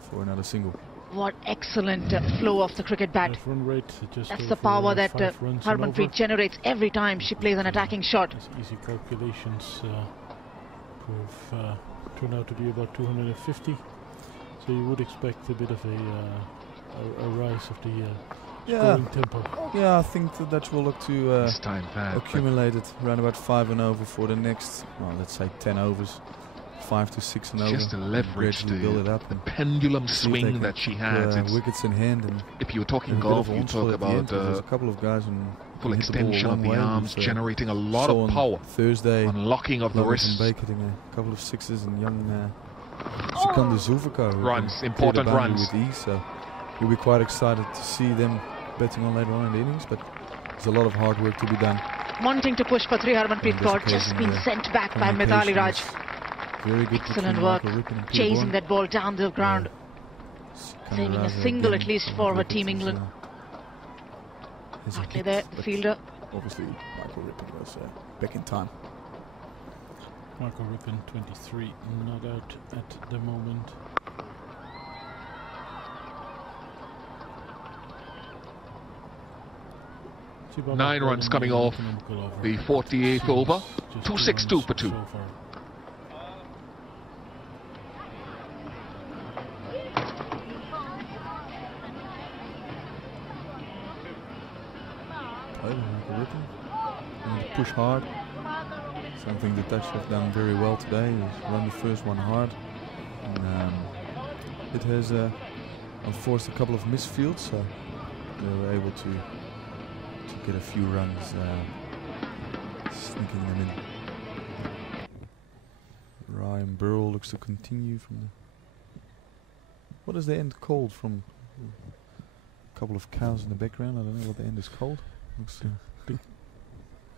For another single. What excellent flow of the cricket bat. That's the power that Harmanpreet generates every time she plays an attacking shot. Easy calculations turn out to be about 250. So you would expect a bit of a rise of the scoring tempo. Yeah, I think that will look to accumulate it around about 5 and over for the next, well, let's say 10 overs. 5 to 6 and over. Just to leverage the pendulum swing that she had. Wickets in hand, and if you were talking golf, you talk about a couple of guys full extension of the arms, generating a lot of power. Thursday, unlocking of the wrists. Hitting a couple of sixes, and young Sikander Zulfikar runs, important runs with ease. So you'll be quite excited to see them betting on later on in the innings, but there's a lot of hard work to be done. Wanting to push for 3, Harmanpreet Kaur, just been sent back by Mithali Raj. Very good. Excellent work, chasing that ball down the ground, saving a single at least for her team England. Hartley there, the fielder. Obviously, Michael Rippon was back in time. Michael Rippon, 23, not out at the moment. Nine runs coming off the 48th over. 262 for 2. Push hard. Something the Dutch have done very well today. Is run the first one hard. And, it has enforced a couple of misfields, so they were able to get a few runs, sneaking them in. Ryan Burrell looks to continue from the... What is the end called from? A couple of cows in the background. I don't know what the end is called. Looks,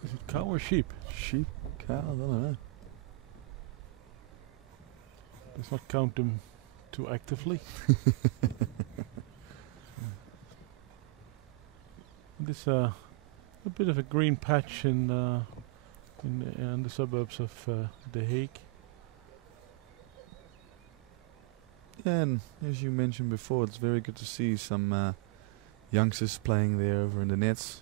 is it cow or sheep? Sheep, cow, I don't know. Let's not count them too actively. This a bit of a green patch in the suburbs of The Hague. Yeah, and as you mentioned before, it's very good to see some youngsters playing there over in the nets.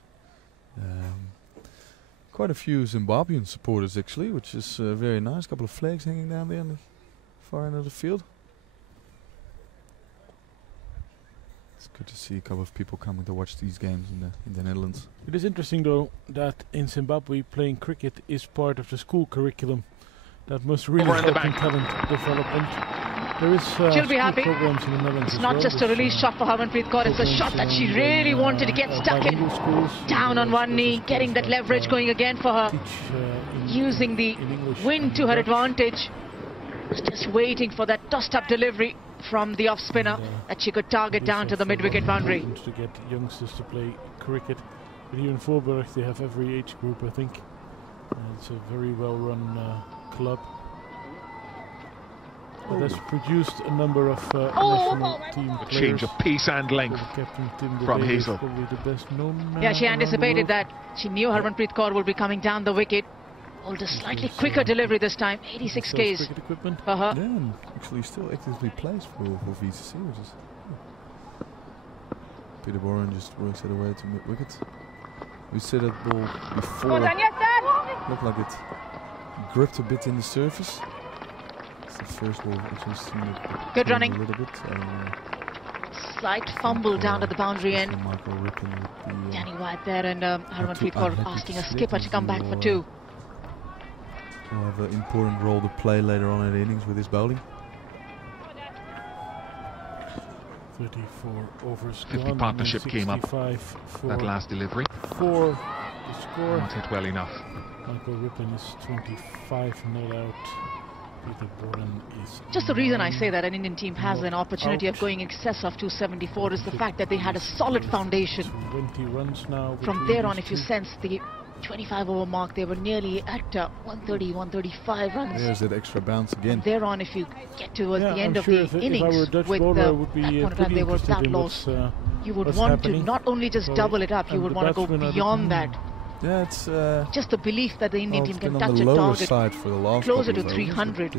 Quite a few Zimbabwean supporters actually, which is very nice. A couple of flags hanging down there on the far end of the field. It's good to see a couple of people coming to watch these games in the Netherlands. It is interesting though that in Zimbabwe playing cricket is part of the school curriculum. That must really help in talent development. There is she'll be happy. Programs in the Netherlands. It's not just a release shot for Harmanpreet Kaur, it's a shot that she really wanted to get stuck in. Down on one knee, getting that leverage going again for her. Using the wind to her advantage. Just waiting for that tossed up delivery from the off spinner that she could target down to the mid-wicket boundary. To get youngsters to play cricket. But here in Voorburg they have every age group, I think. It's a very well run club. That has produced a number of national team players. Change of pace and length from Hazel. The best known, yeah, she anticipated that. She knew Harmanpreet Kaur would be coming down the wicket. Hold a slightly quicker delivery this time. 86 Ks for her. Yeah, and actually still actively plays for VCC, which is... Peter Boren just works it away to mid-wicket. We said that ball before. Looked like it gripped a bit in the surface. It's the first ball actually seen it good running. A little bit. Slight fumble down at the boundary end. Michael Rippon with the, Danny White there, and Harmanpreet Kaur asking a skipper to come back for 2. Will have an important role to play later on in the innings with his bowling. 34 overs 50 gone, partnership came up that last delivery. 4 the score. Not hit well enough. Michael Rippon is 25 not out. Peter Boren is just the reason I say that an Indian team has an opportunity of going in excess of 274 is the fact that they had a solid foundation. 20 runs now. From there on, if you sense the 25 over mark, they were nearly at 130, 135 runs. There's that extra bounce again. From there on, if you get towards the end of the innings, with that point of time they were that lost, you would want to not only just double it up, you would want to go beyond that. Yeah, it's just the belief that the Indian team can touch a target closer to 300,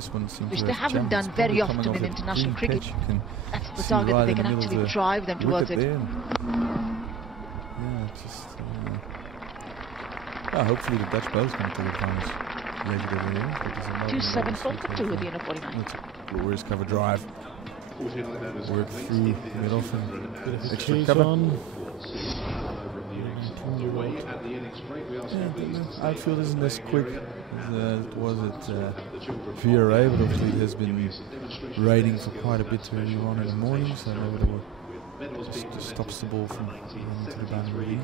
which they haven't done very often in international cricket. That's the target that they can actually drive them towards it. Yeah, just hopefully the Dutch bowlers can take advantage later in the innings. 2-7 2 at the end of 49. It's a glorious cover drive. Work through mid-off and extra cover. Outfield isn't as quick as it was at VRA, but obviously it has been raining for quite a bit early on in the morning, so maybe just stops the ball from running to the boundary with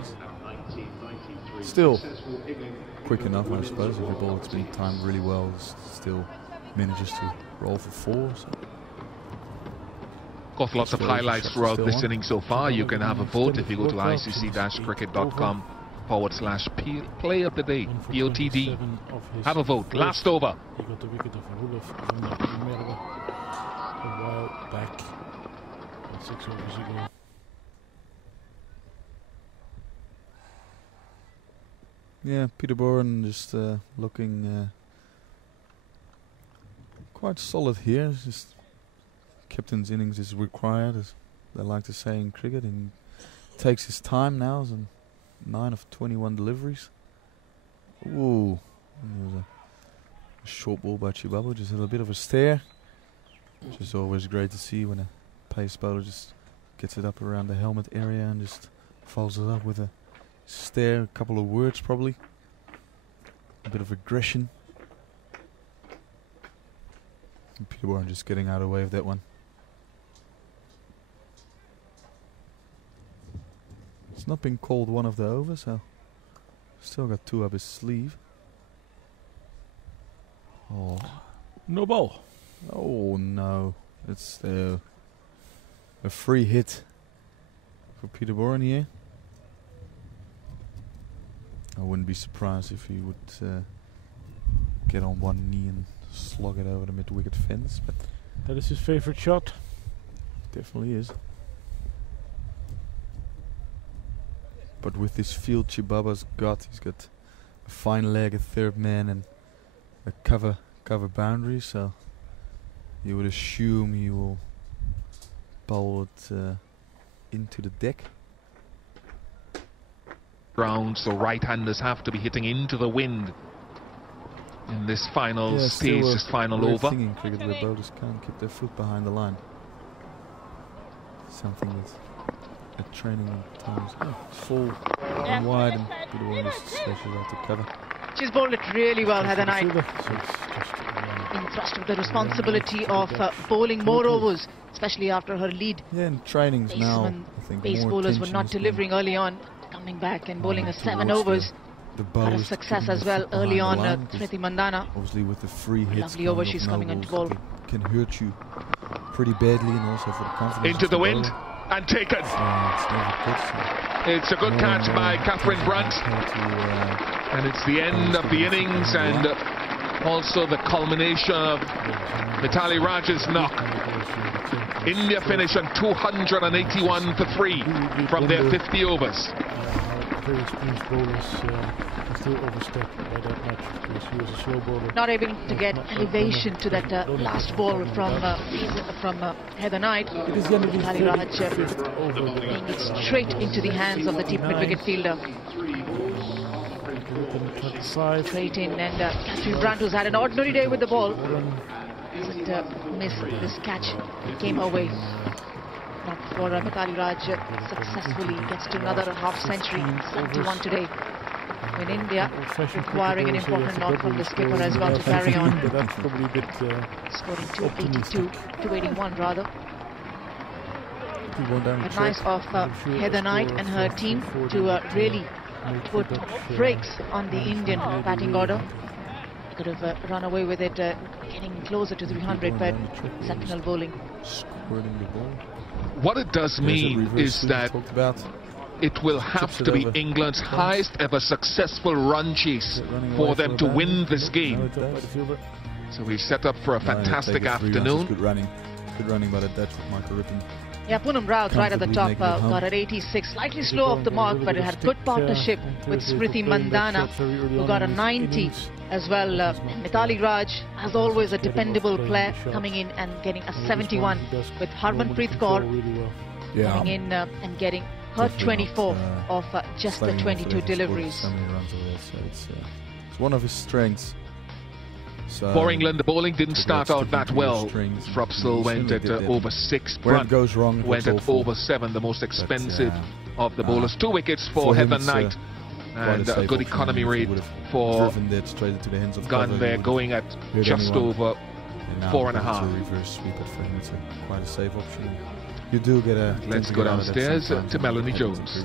ease. Still quick enough, I suppose. Every ball that's been timed really well still manages to roll for 4. So. Got lots of highlights throughout this inning so far. You can have a vote if you go to icc-cricket.com/play of the day, POTD. Have a vote. Last over. He got the wicket of Roelof van der Merwe a while back, 6 overs ago. Yeah, Peterborough just looking quite solid here. Just captain's innings is required, as they like to say in cricket, and takes his time now. And 9 of 21 deliveries. Ooh, there's a short ball by Zimbabwe, just had a bit of a stare, which is always great to see when a pace bowler just gets it up around the helmet area and just follows it up with a stare, a couple of words probably, a bit of aggression. And Peterborough just getting out of the way of that one. It's not been called one of the overs, so still got 2 up his sleeve. Oh, no ball. Oh no, it's a free hit for Peterborough here. I wouldn't be surprised if he would get on one knee and slog it over the mid-wicket fence, but that is his favourite shot. Definitely is. But with this field Chibaba's got, he's got a fine leg, a third man, and a cover boundary, so you would assume he will bowl it into the deck. Ground, so right-handers have to be hitting into the wind in this final stage, this final over. Thing in cricket where bowlers can't keep their foot behind the line. Something that's at training times fall and wide, and Peterborough just slashes out to cover. She's bowled it really well, Heather Knight. Being thrust with the responsibility of bowling more overs, especially after her lead. Yeah, in trainings now, I think pace bowlers were not delivering early on, coming back and bowling a 7 overs. Had a success as well early on, Smriti Mandhana. Obviously with the free hits, lovely over she's coming on to bowl. Can hurt you pretty badly, and also for the confidence. Into the wind and taken. It's a good catch by Catherine Brunt, and it's the end of the innings and also the culmination of Mitali Raj's knock. India finish on 281 for 3 from their 50 overs. Very experienced bowlers are still overstepped by that much because he was a slow bowler. Not able to get elevation to that last ball from Heather Knight. Mitali Raj playing it straight into the hands of the deep mid-wicket fielder. Straight in, and Catherine Brunt, who's had an ordinary day with the ball, doesn't miss this catch. It came her way. Not for Mitali Raj, successfully gets to another half century, 71 today. In India, requiring an important knock from the skipper as well to carry on. That's probably a bit scoring 281 rather. But nice of Heather Knight and her team to really put brakes on the Indian batting order. They could have run away with it, getting closer to 300, but exceptional bowling. What it does mean is that it will have to be England's highest ever successful run chase for them to win this game. So we set up for a fantastic afternoon. Good running by the Dutch with Michael Rippon. Yeah, Poonam Raut right at the top, got at 86, slightly slow off the mark, but it had good partnership with Smriti Mandhana, who got a 90 as well. Mitali Raj, as always, a dependable player, coming in and getting a 71, with Harmanpreet Kaur coming in and getting her 24 of just the 22 deliveries. It's one of his strengths. For England, the bowling didn't start out that well. Frupsell went at over 6, Brunt went at over 7, the most expensive of the bowlers. 2 wickets for Heather Knight. And a good economy rate for gun there, going at just over 4.5. Reverse sweep at frame. It's quite a safe option. You do get a. Let's go downstairs to Melanie Jones.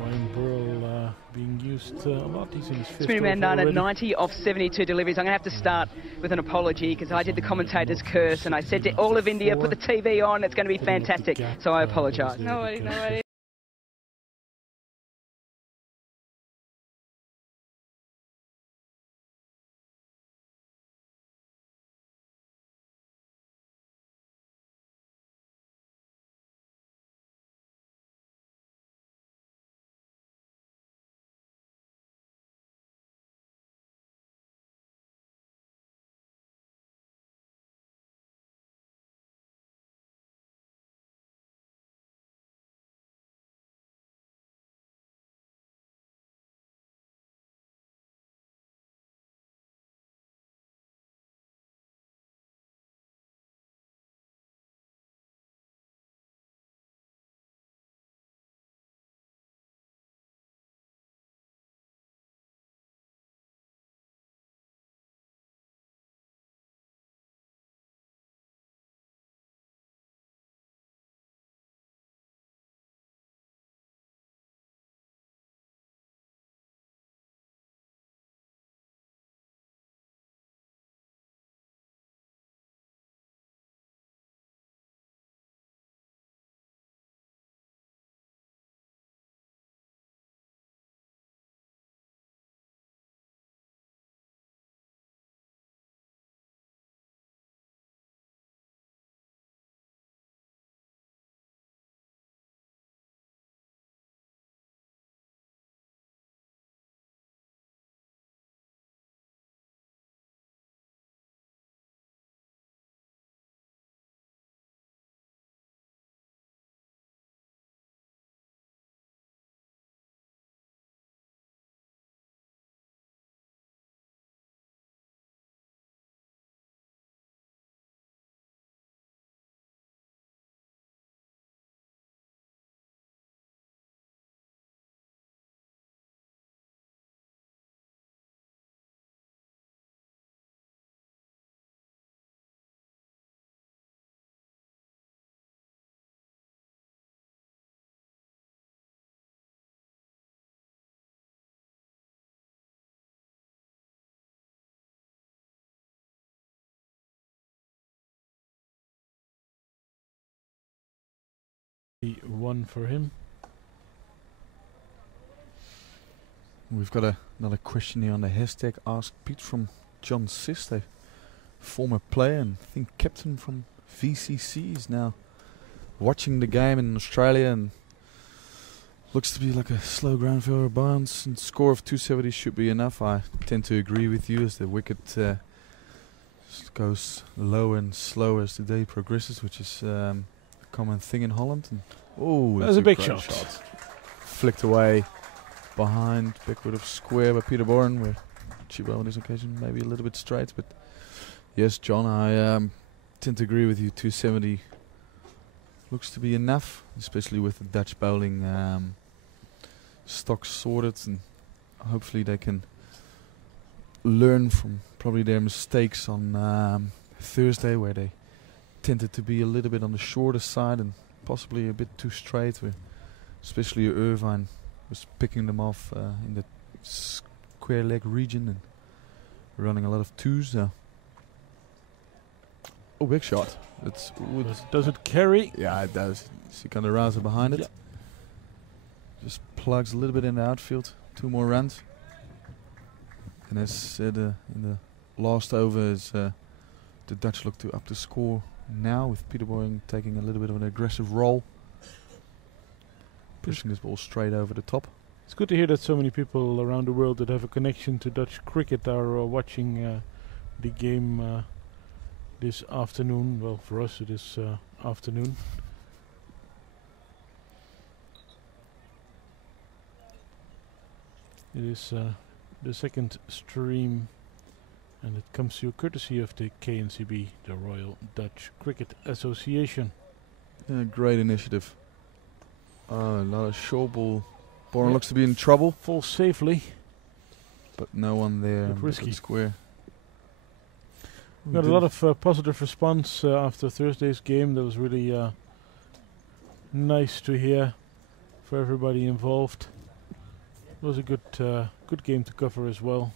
Ryan Burrell being used a lot. He's in his fifth Smriti Mandana, 90 of 72 deliveries. I'm going to have to start with an apology because I did the commentator's curse and I said to all of India, put the TV on, it's going to be fantastic. So I apologise. No worries, no worries. One for him. We've got another question here on the hashtag Ask Pete from John Siste, former player and I think captain from VCC. Is now watching the game in Australia and looks to be like a slow ground field bounce, and score of 270 should be enough. I tend to agree with you as the wicket goes lower and slower as the day progresses, which is a common thing in Holland. And that's a big shot. Flicked away behind, backward of square by Peter Bourne, where Chibo on this occasion maybe a little bit straight. But yes, John, I tend to agree with you. 270 looks to be enough, especially with the Dutch bowling stock sorted, and hopefully they can learn from probably their mistakes on Thursday, where they tended to be a little bit on the shorter side and possibly a bit too straight, where especially Irvine was picking them off in the square leg region and running a lot of twos. Big shot. Does it carry? Yeah, it does. See kind of Raza behind it. Yeah. Just plugs a little bit in the outfield. 2 more runs. And as said in the last over, is the Dutch look to up the score now, with Peter Boying taking a little bit of an aggressive role, pushing this ball straight over the top. It's good to hear that so many people around the world that have a connection to Dutch cricket are watching the game this afternoon. Well, for us it is afternoon. It is the second stream, and it comes to you courtesy of the KNCB, the Royal Dutch Cricket Association. Yeah, great initiative. A lot of short ball Bourne looks to be in trouble. Falls safely. But no one there. Risky. Square. Got a lot of positive response after Thursday's game. That was really nice to hear for everybody involved. It was a good game to cover as well.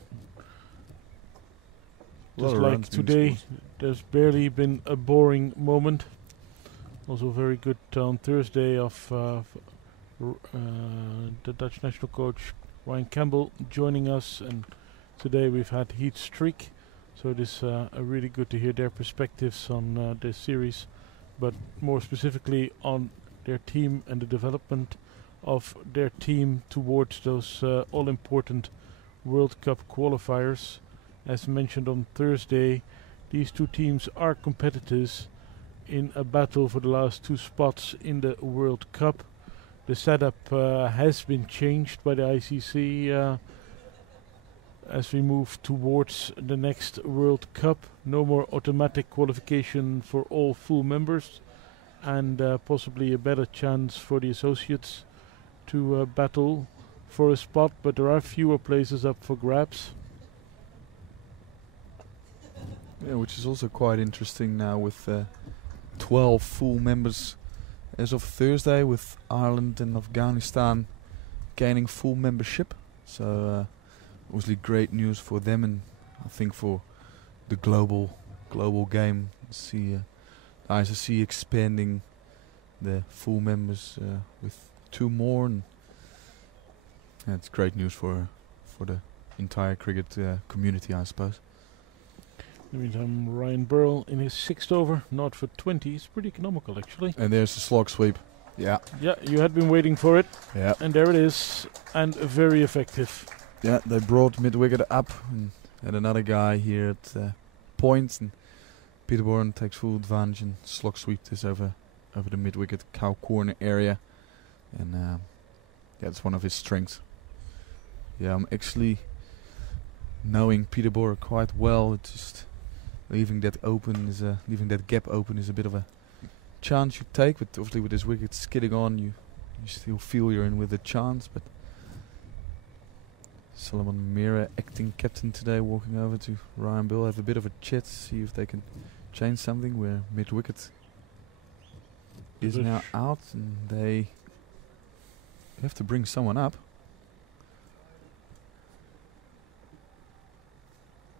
Just like today, there's barely been a boring moment. Also very good on Thursday of the Dutch national coach Ryan Campbell joining us, and today we've had Heat Streak. So it is really good to hear their perspectives on this series, but more specifically on their team and the development of their team towards those all-important World Cup qualifiers. As mentioned on Thursday, these two teams are competitors in a battle for the last two spots in the World Cup. The setup has been changed by the ICC as we move towards the next World Cup. No more automatic qualification for all full members, and possibly a better chance for the associates to battle for a spot, but there are fewer places up for grabs. Yeah, which is also quite interesting now with 12 full members as of Thursday, with Ireland and Afghanistan gaining full membership. So obviously great news for them, and I think for the global game. See the ICC expanding the full members with 2 more, and it's great news for the entire cricket community, I suppose. In the meantime, Ryan Burrell in his 6th over, not for 20. It's pretty economical, actually. And there's the slog sweep. Yeah. Yeah, you had been waiting for it. Yeah. And there it is, and very effective. Yeah, they brought mid-wicket up, and another guy here at point, and Peter Bourne takes full advantage and slog sweep this over the mid-wicket cow corner area, and that's one of his strengths. Yeah, I'm actually knowing Peter Bourne quite well. It's just leaving that gap open is a bit of a chance you take, but obviously with this wicket skidding on, you still feel you're in with a chance. But Solomon Mira, acting captain today, walking over to Ryan Bill, have a bit of a chat, see if they can change something where mid-wicket is now out, and they have to bring someone up.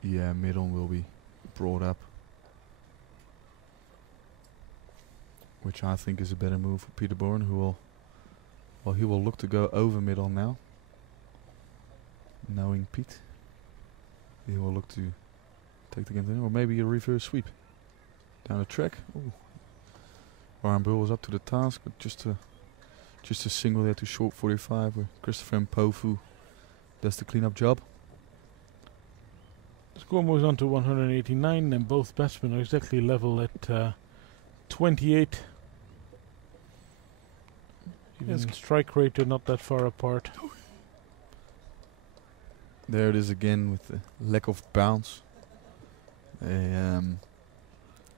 Yeah, mid-on will be brought up, which I think is a better move for Peter Bourne, who will look to go over mid-on now. Knowing Pete, he will look to take the game in, or maybe a reverse sweep down the track. Ooh. Ryan Bill was up to the task, but just a single there to short 45, where Christopher Mpofu does the clean-up job. The score moves on to 189, and both batsmen are exactly level at 28. Even strike rate, they're not that far apart. There it is again with the lack of bounce.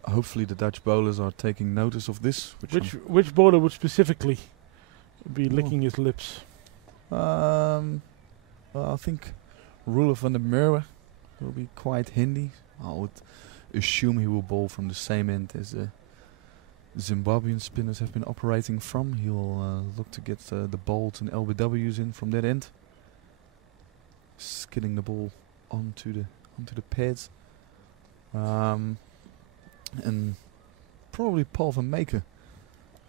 Hopefully the Dutch bowlers are taking notice of this. Which bowler would specifically be licking his lips? Well, I think Roelof van der Merwe will be quite handy. I would assume he will bowl from the same end as Zimbabwean spinners have been operating from. He will look to get the bolts and LBWs in from that end, skidding the ball onto the pads, and probably Paul van Meeken,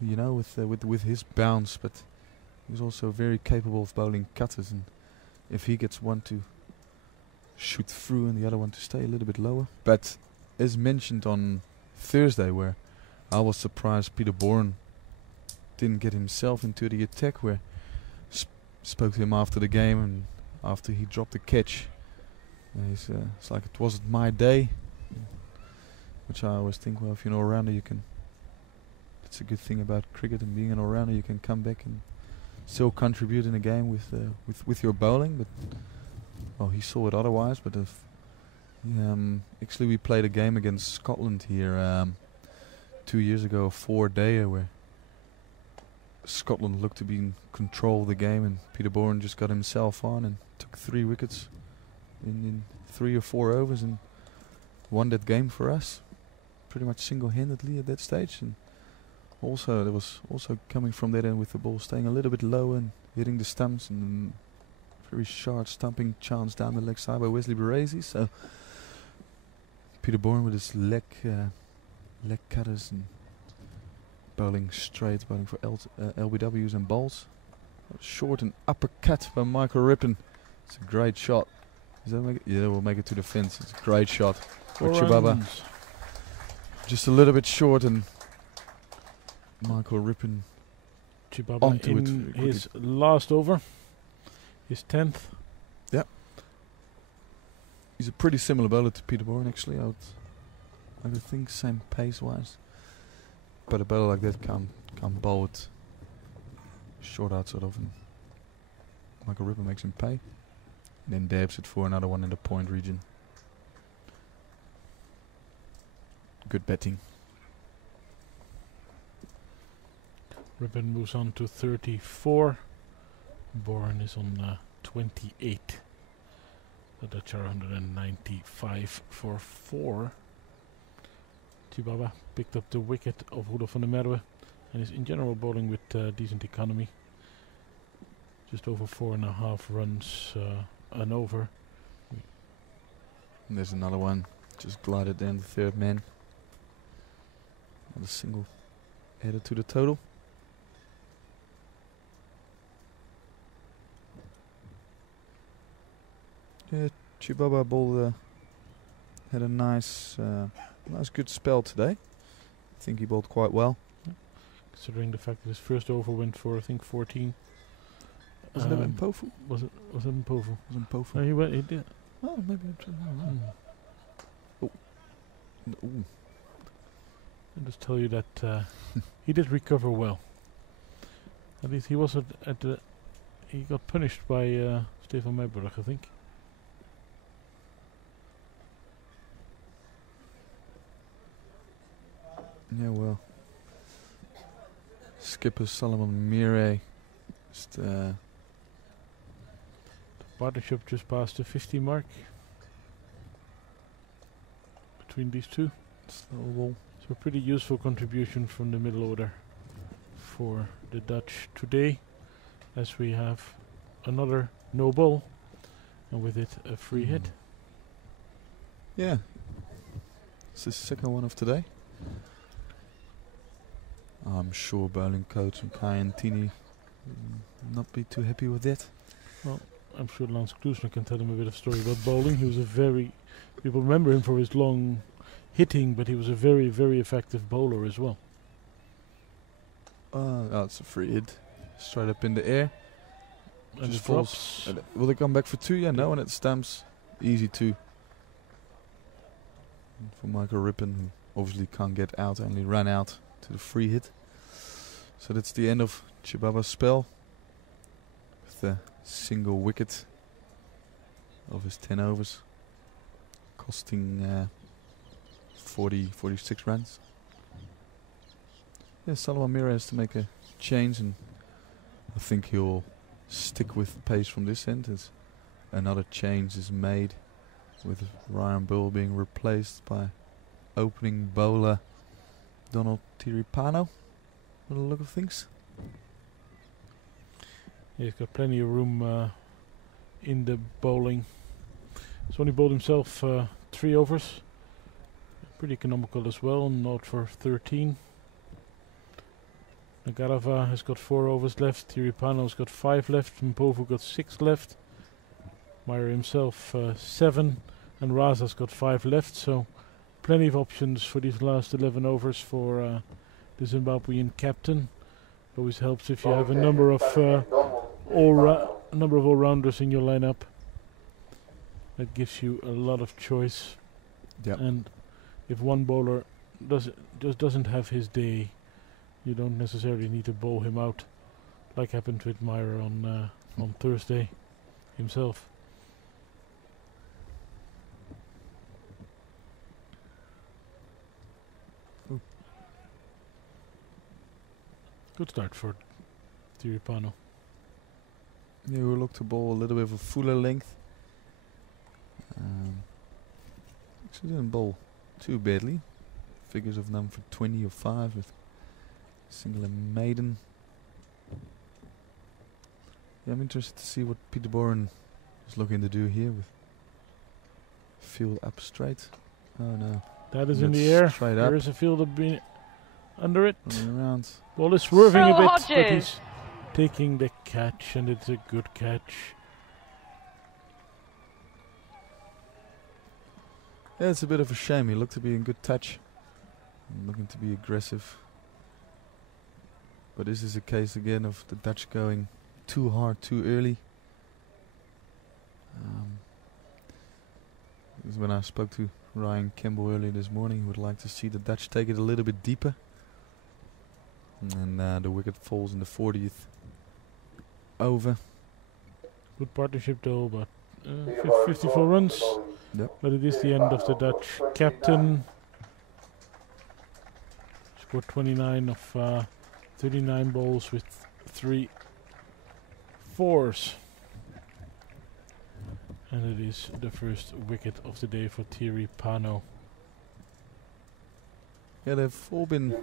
with his bounce, but he's also very capable of bowling cutters, and if he gets one to shoot through and the other one to stay a little bit lower. But as mentioned on Thursday, where I was surprised Peter Bourne didn't get himself into the attack, where spoke to him after the game and after he dropped the catch. It's like, it wasn't my day, which I always think, well, if you're an all-rounder, you can. It's a good thing about cricket and being an all-rounder. You can come back and still contribute in a game with your bowling. But well, he saw it otherwise. But actually, we played a game against Scotland here 2 years ago, a 4-dayer, where Scotland looked to be in control of the game, and Peter Bourne just got himself on and took 3 wickets in 3 or 4 overs and won that game for us, pretty much single-handedly at that stage. And also there was also coming from that end with the ball staying a little bit low and hitting the stumps, and very sharp stumping chance down the leg side by Wesley Baresi. So Peter Bourne with his leg cutters and bowling straight, bowling for LBWs and bowls. Short and uppercut by Michael Rippon. It's a great shot. Does that make it? Yeah, we'll make it to the fence. It's a great shot for Chibaba. Just a little bit short, and Michael Rippon Chibaba onto in his last over, his 10th. Yeah. He's a pretty similar bowler to Peter Bourne, actually. I would think same pace-wise. But a bowler like that can't bowl it short out sort of. And Michael Rippon makes him pay. And then dabs it for another one in the point region. Good betting. Rippon moves on to 34. Bourne is on 28. The Dutch are 195 for 4. Chibaba picked up the wicket of Rudolf van der Merwe and is in general bowling with decent economy. Just over 4.5 runs an over. And there's another one. Just glided down the third man. Another single added to the total. Yeah, Chibaba bowled had a nice good spell today. I think he bowled quite well. Yeah. Considering the fact that his first over went for, I think, 14. Was it Mpofu? Was it Mpofu? Was it Mpofu? No, he did. Oh, maybe. Oh. Ooh. I'll just tell you that he did recover well. At least he was at the... He got punished by Stefan Meijburg, I think. Yeah, well. Skipper Solomon Mire. The partnership just passed the 50 mark between these two. So a pretty useful contribution from the middle order for the Dutch today, as we have another no ball and with it a free hit. Yeah, it's the second one of today. I'm sure bowling coach Kai Tini will not be too happy with that. Well, I'm sure Lance Kloosner can tell him a bit of story about bowling. He was people remember him for his long hitting, but he was a very, very effective bowler as well. It's a free hit, straight up in the air. And just it drops. Will they come back for 2? Yeah, no, and it stamps. Easy 2. And for Michael Rippon, who obviously can't get out, only ran out to the free hit. So that's the end of Chibaba's spell, with a single wicket of his 10 overs, costing 46 runs. Yeah, Solomon Mire has to make a change, and I think he'll stick with pace from this end, as another change is made with Ryan Bull being replaced by opening bowler Donald Tiripano, by the look of things. Yeah, he's got plenty of room in the bowling. He's only bowled himself 3 overs. Pretty economical as well, 0 for 13. Nagarava has got 4 overs left, Tiripano's got 5 left, Mpofu got 6 left, Meyer himself 7, and Raza's got 5 left, so plenty of options for these last 11 overs for the Zimbabwean captain. Always helps if you have a number of all-rounders in your lineup. That gives you a lot of choice. Yep. And if one bowler just doesn't have his day, you don't necessarily need to bowl him out, like happened with Meyer on Thursday himself. Good start for Thierry Pano. Yeah, we looked the ball a little bit of a fuller length. Actually didn't bowl too badly. Figures of number 20 or 5 with single and maiden. Yeah, I'm interested to see what Peter Boren is looking to do here with field up straight. Oh no. That is in the air. There is a fielder under it. Around. Ball is swerving a bit, Hodges. but he's taking the catch, and it's a good catch. Yeah, it's a bit of a shame. He looked to be in good touch, looking to be aggressive. But this is a case again of the Dutch going too hard too early. This is when I spoke to Ryan Campbell earlier this morning. He would like to see the Dutch take it a little bit deeper. And the wicket falls in the 40th over. Good partnership though, but 54 runs. Yep. But it is the end of the Dutch captain. Scored 29 of 39 balls with 3 fours. And it is the first wicket of the day for Thierry Pano. Yeah, they've all been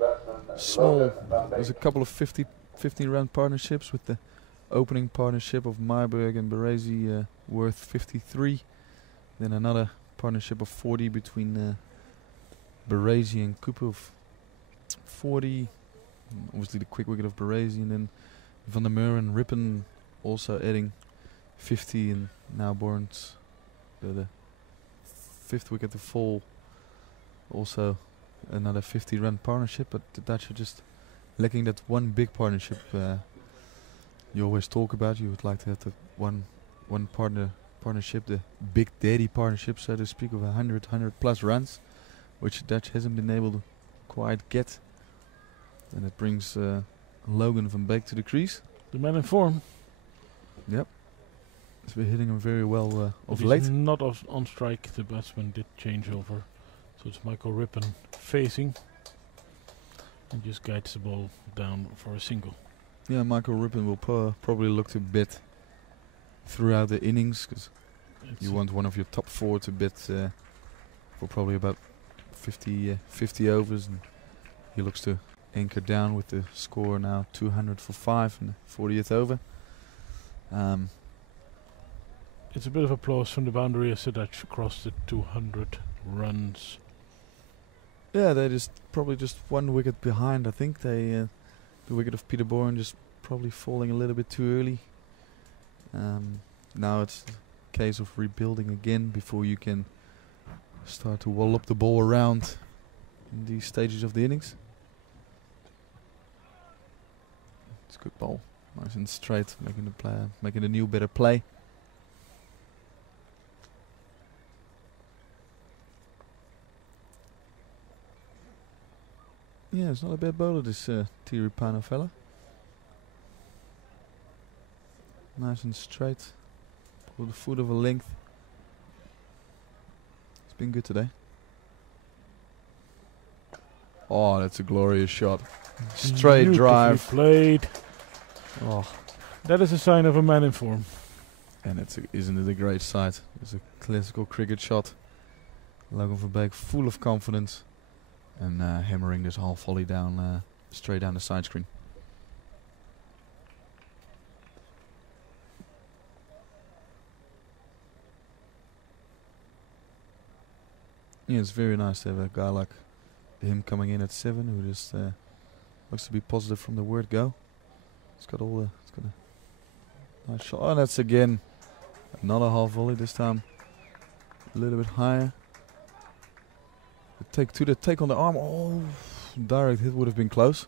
small. There's a couple of 15 run partnerships with the opening partnership of Myburg and Baresi worth 53. Then another partnership of 40 between Baresi and Cooper of 40. Obviously the quick wicket of Baresi, and then Van der Meer and Rippen also adding 50, and now Borns the 5th wicket to fall. Also another 50 run partnership, but the Dutch are just lacking that one big partnership you always talk about. You would like to have the one partnership, the big daddy partnership, so to speak, of 100 plus runs, which the Dutch hasn't been able to quite get. And it brings Logan van Beek to the crease. The man in form. Yep. He's been hitting him very well of he's late. Not on strike. The batsman did change over. So it's Michael Rippen facing. And just guides the ball down for a single. Yeah, Michael Rippen will probably look to bat throughout the innings, because you want one of your top 4 to bat for probably about 50 overs. And he looks to anchor down with the score now 200 for 5 in the 40th over. It's a bit of applause from the boundary as the Dutch crossed the 200 runs. Yeah, they're just probably just one wicket behind. I think they the wicket of Peter Boren just probably falling a little bit too early. Now it's a case of rebuilding again before you can start to wallop the ball around in these stages of the innings. It's a good ball, nice and straight, making the new better play. Yeah, it's not a bad bowler, this Thierry Pano fella. Nice and straight, with a foot of a length. It's been good today. Oh, that's a glorious shot. Straight drive. Played. Oh, that is a sign of a man in form. And isn't it a great sight? It's a classical cricket shot. Logan van Beek full of confidence. And hammering this half volley down, straight down the side screen. Yeah, it's very nice to have a guy like him coming in at 7, who just looks to be positive from the word go. It's got a nice shot. Oh, that's again another half volley. This time a little bit higher. The take on the arm. Oh, direct hit would have been close.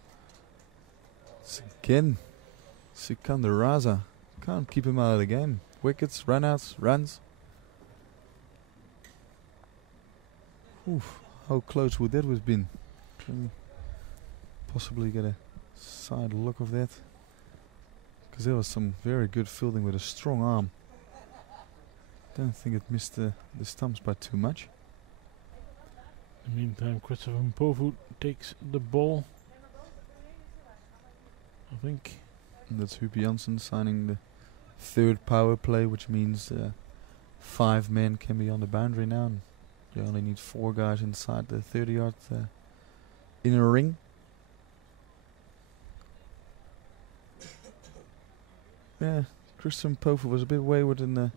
It's again Sikander Raza. Can't keep him out of the game. Wickets, runouts, runs. Oof, how close would that have been? Can we possibly get a side look of that? Because there was some very good fielding with a strong arm. Don't think it missed the stumps by too much. In the meantime, Christopher Mpofu takes the ball. I think And that's Huub Janssen signing the third power play, which means 5 men can be on the boundary now. And you only need 4 guys inside the 30-yard inner ring. Yeah, Christian Pofu was a bit wayward in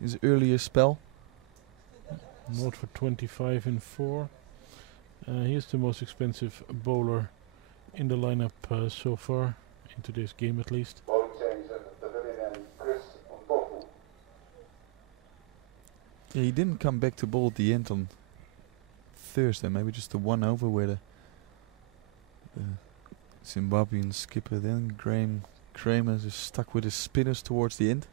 his earlier spell. Not for 25 in 4. He is the most expensive bowler in the lineup so far, in today's game at least. Yeah, he didn't come back to bowl at the end on Thursday. Maybe just the one over where the Zimbabwean skipper then, Graham Kramer, is stuck with his spinners towards the end.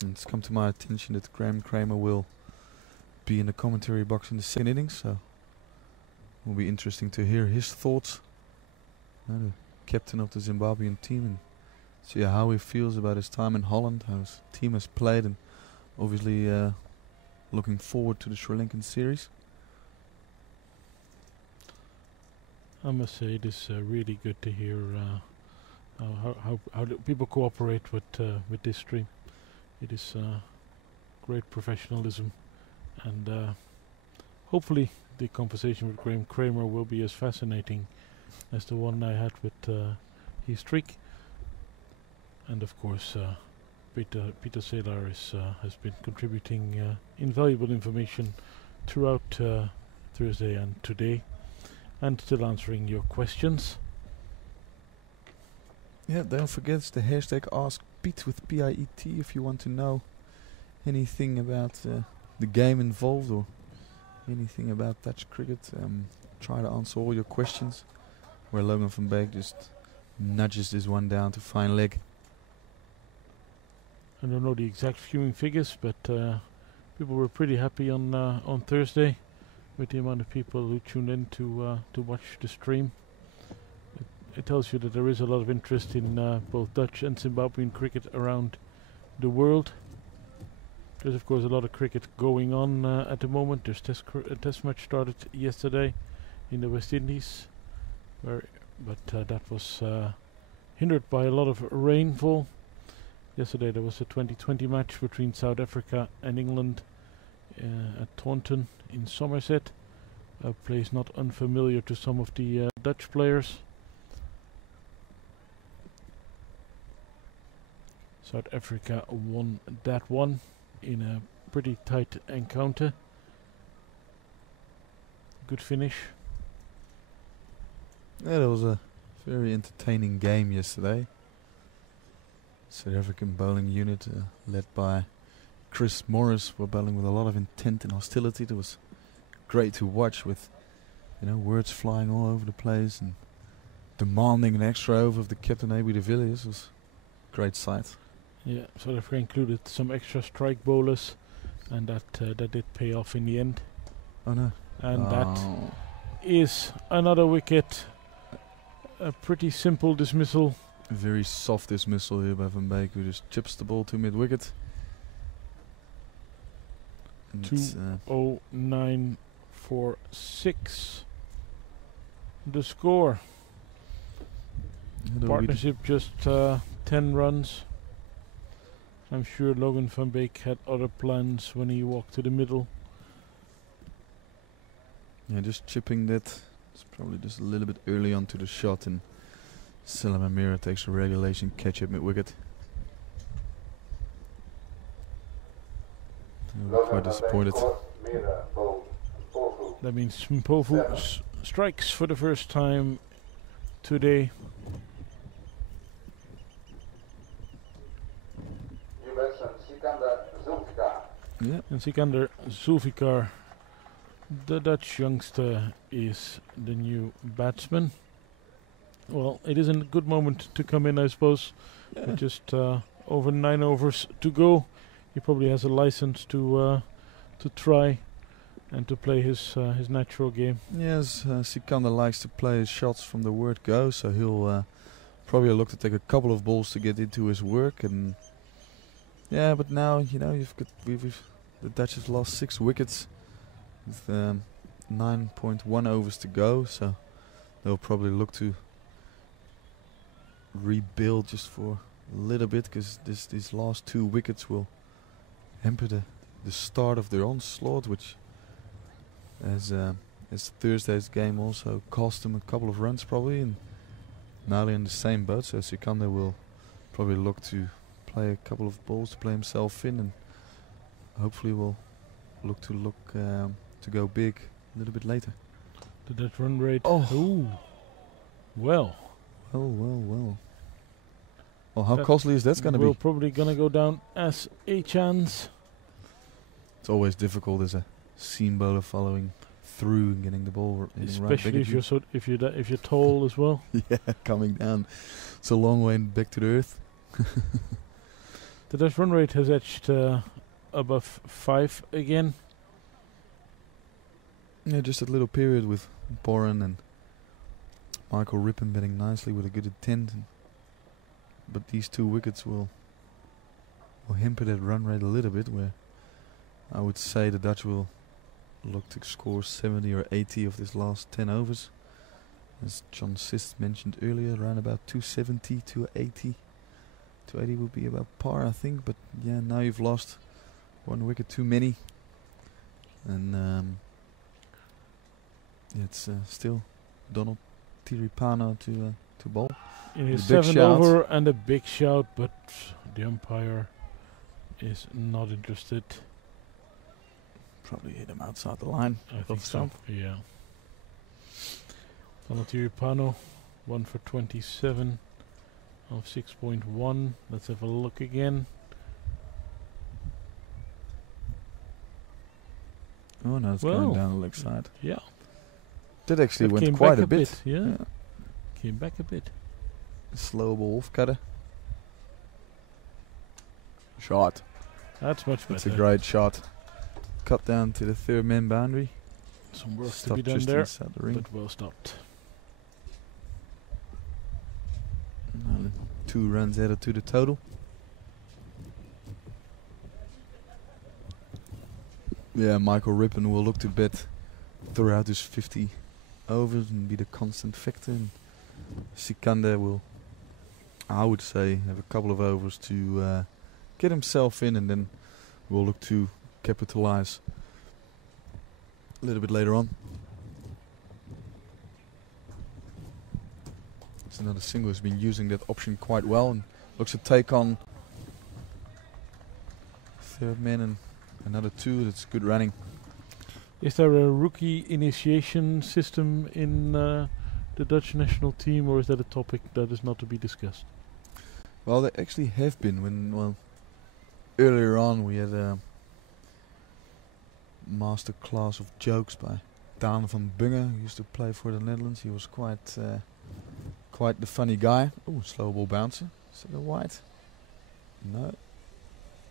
And it's come to my attention that Graham Kramer will be in the commentary box in the second innings, so it will be interesting to hear his thoughts. The captain of the Zimbabwean team, and see how he feels about his time in Holland, how his team has played, and obviously looking forward to the Sri Lankan series. I must say it is really good to hear how people cooperate with this stream. It is great professionalism, and hopefully the conversation with Graham Kramer will be as fascinating as the one I had with his trick. And of course Peter Selar has been contributing invaluable information throughout Thursday and today, and still answering your questions. Yeah, don't forget the hashtag AskPiet with P-I-E-T if you want to know anything about the game involved or anything about Dutch cricket. Try to answer all your questions, where Logan van Beek just nudges this one down to fine leg. I don't know the exact viewing figures, but people were pretty happy on Thursday with the amount of people who tuned in to watch the stream. It tells you that there is a lot of interest in both Dutch and Zimbabwean cricket around the world. There's of course a lot of cricket going on at the moment. There's a test match started yesterday in the West Indies, but that was hindered by a lot of rainfall. Yesterday there was a 2020 match between South Africa and England at Taunton in Somerset, a place not unfamiliar to some of the Dutch players. South Africa won that one in a pretty tight encounter. Good finish. Yeah, that was a very entertaining game yesterday. South African bowling unit led by Chris Morris were bowling with a lot of intent and hostility. It was great to watch, with words flying all over the place and demanding an extra over of the captain A.B. de Villiers. It was a great sight. Yeah, South Africa included some extra strike bowlers, and that did pay off in the end. Oh no! And that is another wicket. A pretty simple dismissal. A very soft dismissal here by Van Beek, who just chips the ball to mid-wicket. 20946. The score. Partnership just 10 runs. I'm sure Logan van Beek had other plans when he walked to the middle. Yeah, just chipping that. It's probably just a little bit early onto the shot, and Salam Amira takes a regulation catch at mid-wicket. Quite disappointed. That means Mpofu strikes for the first time today. Yeah. And Sikander Zulfikar, the Dutch youngster, is the new batsman. Well, it isn't a good moment to come in, I suppose. Yeah. With just over 9 overs to go. He probably has a license to try and to play his natural game. Yes, Sikander likes to play his shots from the word go, so he'll probably look to take a couple of balls to get into his work. And yeah, but now the Dutch have lost 6 wickets with 9.1 overs to go, so they'll probably look to rebuild just for a little bit, because these last 2 wickets will hamper the start of their onslaught, which as Thursday's game also cost them a couple of runs probably, and now they're in the same boat, so Sikandar will probably look to play a couple of balls to play himself in, and hopefully will look to go big a little bit later. Did that run rate? Oh, ooh. Well, how costly is that going to be? We're probably going to go down as a chance. It's always difficult as a seam bowler following through and getting the ball in especially if you're tall as well. Yeah, coming down. It's a long way back to the earth. The Dutch run rate has edged above 5 again. Yeah, just a little period with Boren and Michael Rippen batting nicely with a good intent. But these 2 wickets will hamper that run rate a little bit, where I would say the Dutch will look to score 70 or 80 of this last 10 overs. As John Sist mentioned earlier, around about 270, 280. 280 would be about par, I think. But yeah, now you've lost 1 wicket too many. And it's still Donald Tiripano to bowl. In his 7th over and a big shout, but the umpire is not interested. Probably hit him outside the line. I think so. Yeah. Donald Tiripano, 1 for 27 of 6.1. Let's have a look again. Oh no, it's going down the leg side. Yeah. That actually went quite a bit. Yeah. Came back a bit. Slow ball off cutter. Shot. That's much better. It's a great shot. Cut down to the 3rd man boundary. Some work to be done there, but well stopped. 2 runs added to the total. Yeah, Michael Rippen will look to bat throughout his 50 overs and be the constant factor. And Sikandar will, I would say, have a couple of overs to get himself in, and then we'll look to capitalize a little bit later on. It's another single who's been using that option quite well and looks to take on 3rd man and another 2. That's good running. Is there a rookie initiation system in the Dutch national team, or is that a topic that is not to be discussed? Well, there actually have been. Earlier on we had a master class of jokes by Daan van Bungen, who used to play for the Netherlands. He was quite the funny guy. Oh, slow ball bouncer. Is it a white? No.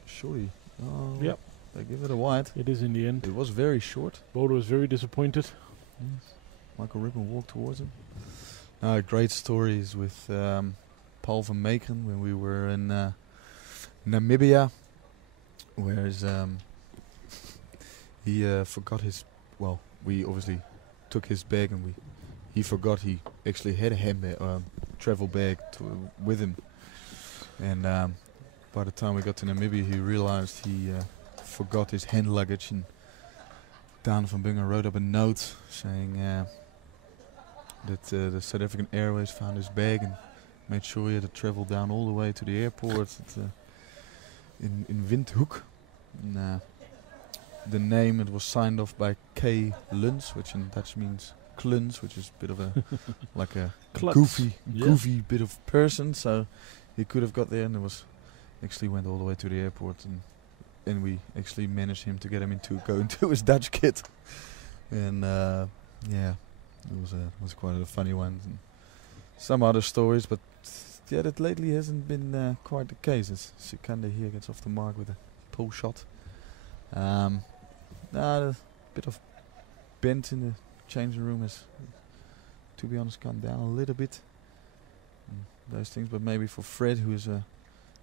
Surely. Oh, yep. They give it a white. It is in the end. It was very short. Bodo was very disappointed. Yes. Michael Rippen walked towards him. Great stories with Paul van Meekeren when we were in Namibia, whereas he forgot his. Well, we obviously took his bag, and he forgot he actually had a handbag, travel bag with him. And by the time we got to Namibia, he realized he forgot his hand luggage, and Daan van Bungen wrote up a note saying that the South African Airways found his bag and made sure he had to travel down all the way to the airport in Windhoek. And, the name, it was signed off by K. Luns, which in Dutch means Kluns, which is a bit of a like a goofy bit of person. So he could have got there, and it was actually went all the way to the airport, and we actually managed him to get him go into his Dutch kit. And yeah, it was quite a funny one. And some other stories, but yeah, that lately hasn't been quite the case. As Sikandar here gets off the mark with a pull shot. A bit of bent in the changing room has, to be honest, gone down a little bit. Those things, but maybe for Fred, who is a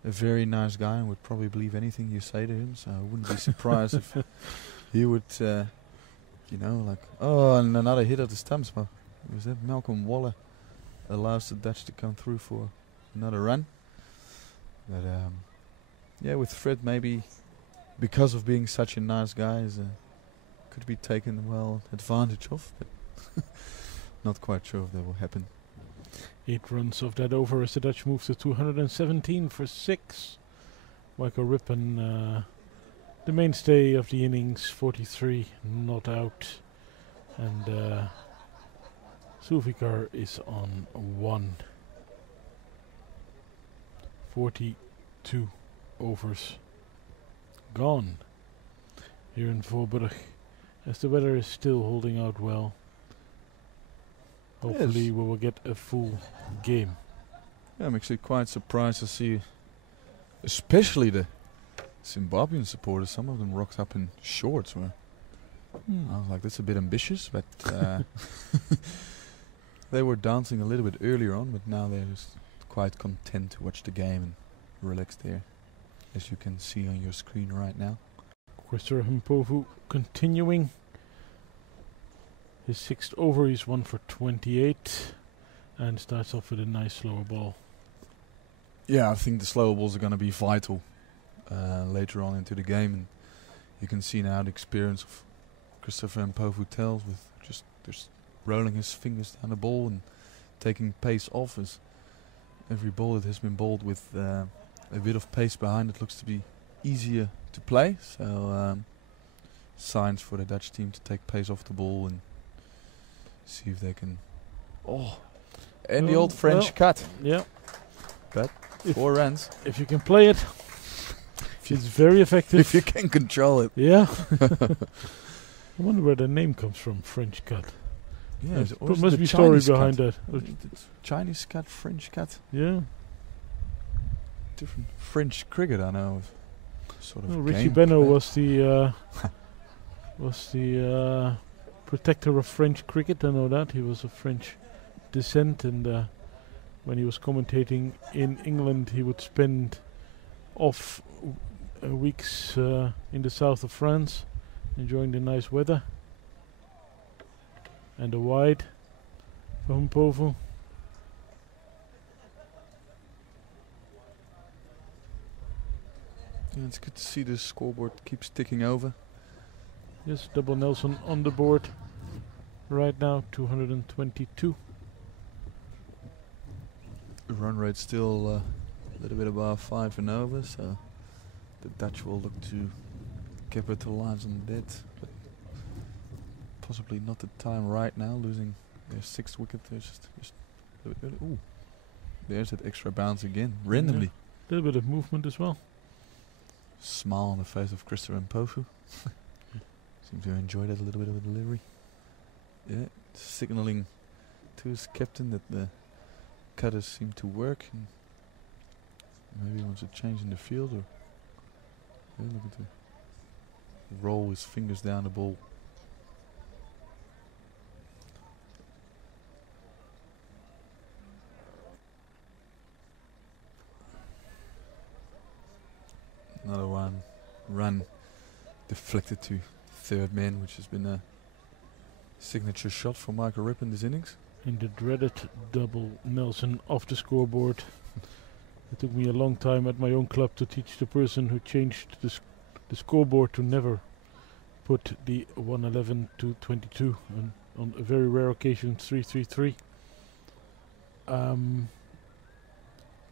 very nice guy and would probably believe anything you say to him, so I wouldn't be surprised if he would, and another hit at the stumps. But was that Malcolm Waller allows the Dutch to come through for another run. But yeah, with Fred, maybe because of being such a nice guy, could be taken well advantage of. But not quite sure if that will happen. 8 runs of that over as the Dutch move to 217 for 6. Michael Rippen, the mainstay of the innings, 43, not out. And Zulfikar is on 1. 42 overs gone here in Voorburg, as the weather is still holding out well. Hopefully we will get a full game. Yeah, I'm actually quite surprised to see, especially the Zimbabwean supporters, some of them rocked up in shorts. Where I was like, that's a bit ambitious, but they were dancing a little bit earlier on, but now they're just quite content to watch the game and relax there, as you can see on your screen right now. Christopher Mpofu continuing. His 6th over, he's 1 for 28 and starts off with a nice slower ball. Yeah, I think the slower balls are going to be vital later on into the game, and you can see now the experience of Christopher Mpofu tells with just rolling his fingers down the ball and taking pace off. As every ball that has been bowled with a bit of pace behind it looks to be easier to play. So signs for the Dutch team to take pace off the ball and see if they can. And the old French cut. Yeah. But 4 runs. If you can play it, it's very effective. If you can control it. Yeah. I wonder where the name comes from, French cut. Yeah, there must be a story behind that. Chinese cut, French cut. Yeah. Different French cricket, I know. Sort of Richie Benno was the protector of French cricket. I know that he was of French descent, and when he was commentating in England, he would spend off weeks in the south of France, enjoying the nice weather. And a wide for Mpofu. Yeah, it's good to see the scoreboard keeps ticking over. Yes, double Nelson on the board right now, 222. The run rate still a little bit above 5 and over, so the Dutch will look to capitalize on that. But possibly not the time right now, losing their 6th wicket. There's just a little bit early. Ooh, there's that extra bounce again, randomly. A little bit of movement as well. Smile on the face of Christopher Mpofu. Seem to enjoy that a little bit of a delivery. Yeah, signaling to his captain that the cutters seem to work. And maybe he wants a change in the field, or looking to roll his fingers down the ball. Another one run deflected to 3rd man, which has been a signature shot for Michael Rippen this innings. In the dreaded double Nelson off the scoreboard. It took me a long time at my own club to teach the person who changed the scoreboard to never put the 111 to 22, and on a very rare occasion 333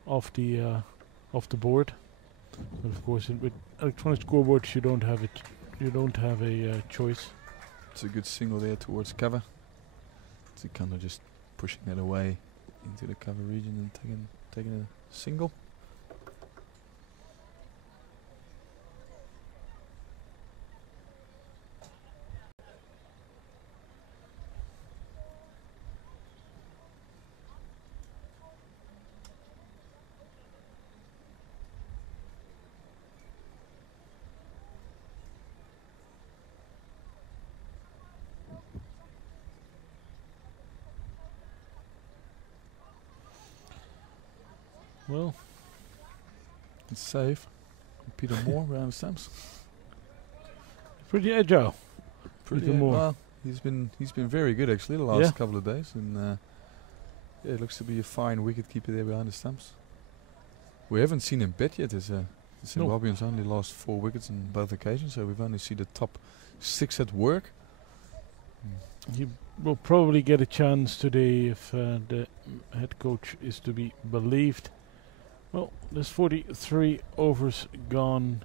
off the board. But of course, with electronic scoreboards, you don't have it. You don't have a choice. It's a good single there towards cover. It's kind of just pushing that away into the cover region and taking a single. Well, it's safe. Peter Moore around the stumps. Pretty agile. Pretty Peter Moore. Well, he's been very good actually the last couple of days, and yeah, it looks to be a fine wicket keeper there behind the stumps. We haven't seen him bet yet. The Zimbabweans only lost 4 wickets on both occasions, so we've only seen the top 6 at work. He will probably get a chance today if the head coach is to be believed. Well, there's 43 overs gone.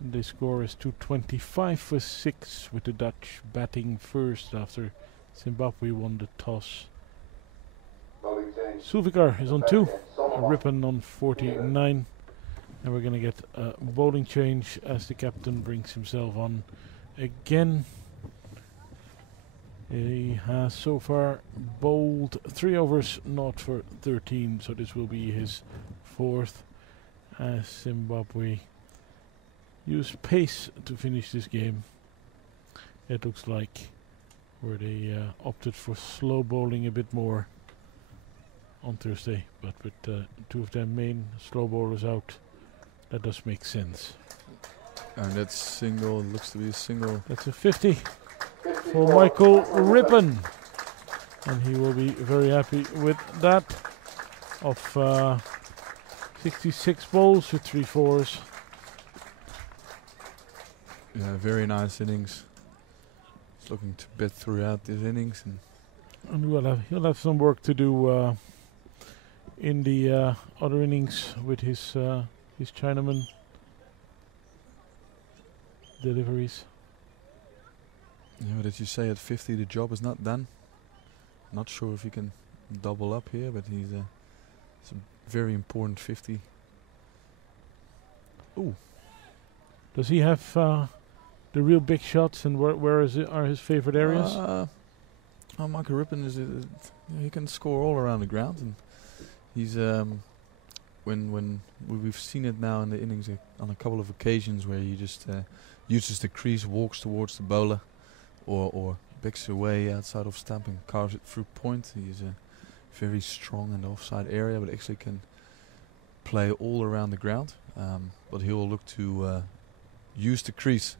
The score is 225 for 6 with the Dutch batting first after Zimbabwe won the toss. Zulfikar is on 2, Rippon on 49, and we're going to get a bowling change as the captain brings himself on again. He has so far bowled 3 overs, not for 13, so this will be his 4th as Zimbabwe use pace to finish this game. It looks like where they opted for slow bowling a bit more on Thursday, but with 2 of their main slow bowlers out, that does make sense. And that single looks to be a single. That's a 50 for Michael Rippon, and he will be very happy with that. Of 66 balls with 3 fours. Yeah, very nice innings. He's looking to bet throughout this innings, and he'll have some work to do in the other innings with his Chinaman deliveries. Yeah, but as you say, at 50 the job is not done. Not sure if he can double up here, but it's a very important 50. Ooh. Does he have the real big shots, and where are his favorite areas? Michael Rippon he can score all around the ground, and he's when we've seen it now in the innings on a couple of occasions where he just uses the crease, walks towards the bowler, or backs away outside of stump and carves it through point. He's very strong in the offside area, but actually can play all around the ground. But he will look to use the crease.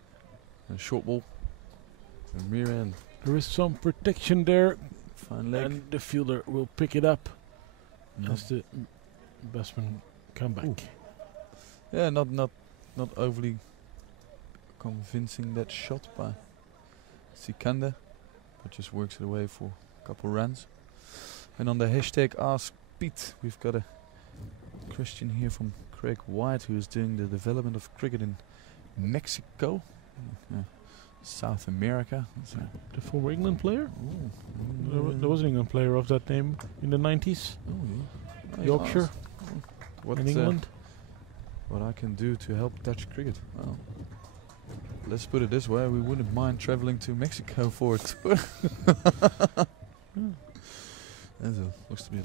And short ball, and rear end. There is some protection there, fine leg, and the fielder will pick it up as the batsman come back. Ooh. Yeah, not overly convincing that shot by Sikanda, but just works it away for a couple runs. And on the hashtag Ask Pete, we've got a question here from Craig White, who is doing the development of cricket in Mexico, South America. The former England player? There was an England player of that name in the 90s. Yorkshire in England. What I can do to help Dutch cricket? Well, let's put it this way, we wouldn't mind traveling to Mexico for a tour. Looks to be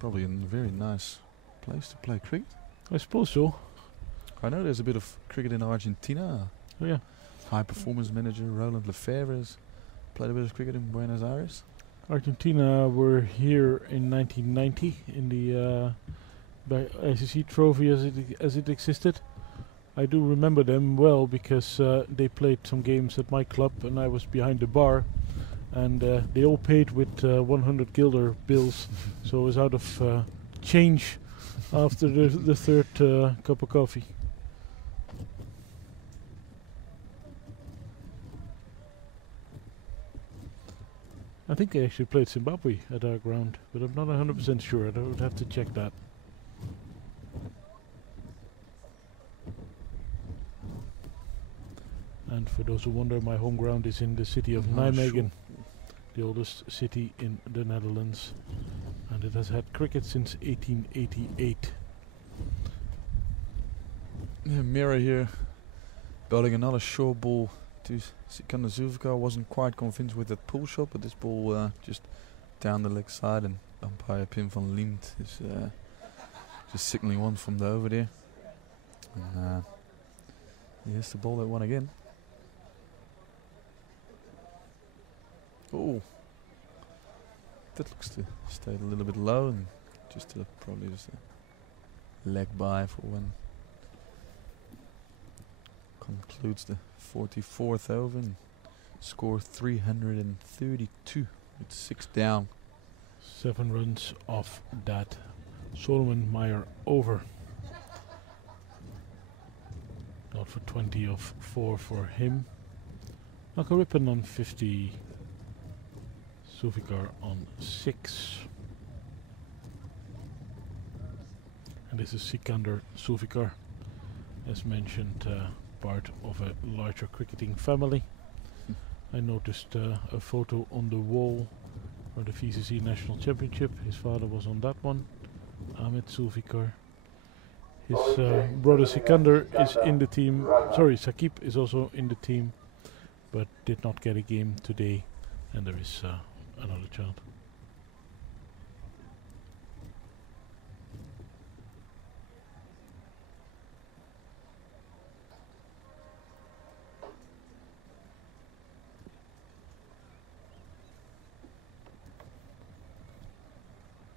probably a very nice place to play cricket. I suppose so. I know there's a bit of cricket in Argentina. Oh yeah. High performance manager Roland Lefebvre has played a bit of cricket in Buenos Aires. Argentina were here in 1990 in the ICC trophy as it existed. I do remember them well because they played some games at my club and I was behind the bar, and they all paid with 100 guilder bills, so I was out of change after the third cup of coffee. I think they actually played Zimbabwe at our ground, but I'm not 100% sure. I would have to check that. And for those who wonder, my home ground is in the city of Nijmegen, the oldest city in the Netherlands, and it has had cricket since 1888. Yeah, Mira here, bowling another short ball to Sikanda Zulfikar. Wasn't quite convinced with that pull shot, but this ball just down the leg side, and umpire Pim van Liemt is just signalling one from the over there. And he has to bowl that one again. Oh, that looks to stay a little bit low, and probably just a leg by for when concludes the 44th over and score 332 with 6 down. 7 runs off that Solomon Meyer over. for 20 of 4 for him. Marco Rippen on 50. Zulfikar on 6. And this is Sikander Zulfikar, as mentioned, part of a larger cricketing family. I noticed a photo on the wall for the VCC National Championship. His father was on that one, Ahmed Zulfikar. His brother Sikander is in the team. Sorry, Sakib is also in the team, but did not get a game today. And there is another child.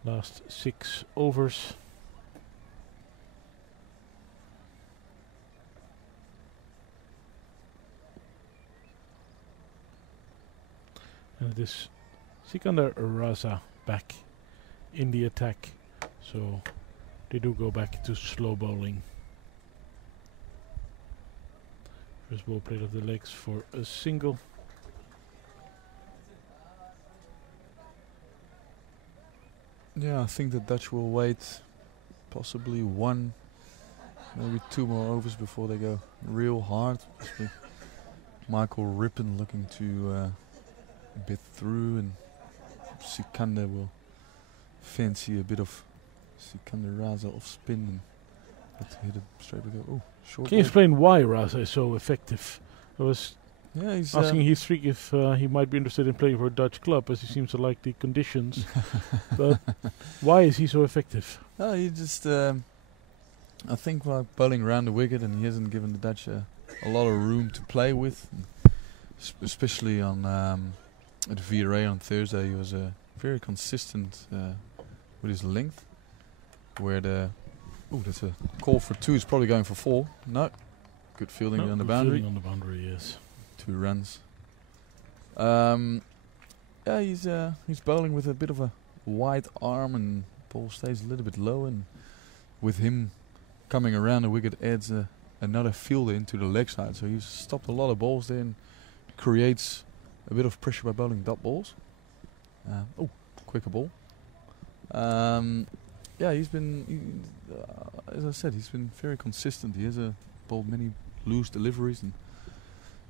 Last 6 overs. And it is Sikander Raza back in the attack. So they do go back to slow bowling. First ball played off the legs for a single. Yeah, I think the Dutch will wait possibly 1, maybe 2 more overs before they go real hard. Michael Rippen looking to bit through, and Sikander will fancy a bit of Sikander Raza off spin and have to hit it straight with a short. Can you explain why Raza is so effective? I was he's asking Heathreek if he might be interested in playing for a Dutch club, as he seems to like the conditions. But why is he so effective? He just, I think, while bowling around the wicket, and he hasn't given the Dutch a lot of room to play with. Especially on at VRA on Thursday, he was very consistent with his length. Where that's a call for 2. He's probably going for 4. No, good fielding on the boundary. On the boundary, yes. 2 runs. He's bowling with a bit of a wide arm, and ball stays a little bit low, and with him coming around the wicket adds another fielder into the leg side. So he's stopped a lot of balls there and creates a bit of pressure by bowling dot balls. Quicker ball. He's been, as I said, he's been very consistent. He has bowled many loose deliveries, and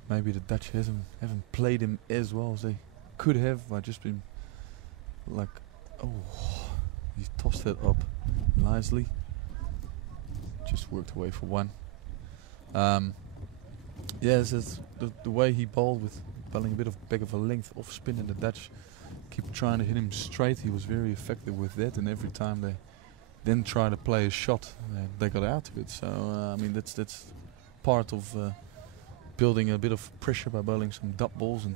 maybe the Dutch haven't played him as well as they could have. By just been like, he tossed that up nicely. Just worked away for 1. It's the way he bowled, with bowling a bit of back of a length off spin, and the Dutch keep trying to hit him straight. He was very effective with that, and every time they then try to play a shot, they got out of it. So that's part of building a bit of pressure by bowling some dot balls, and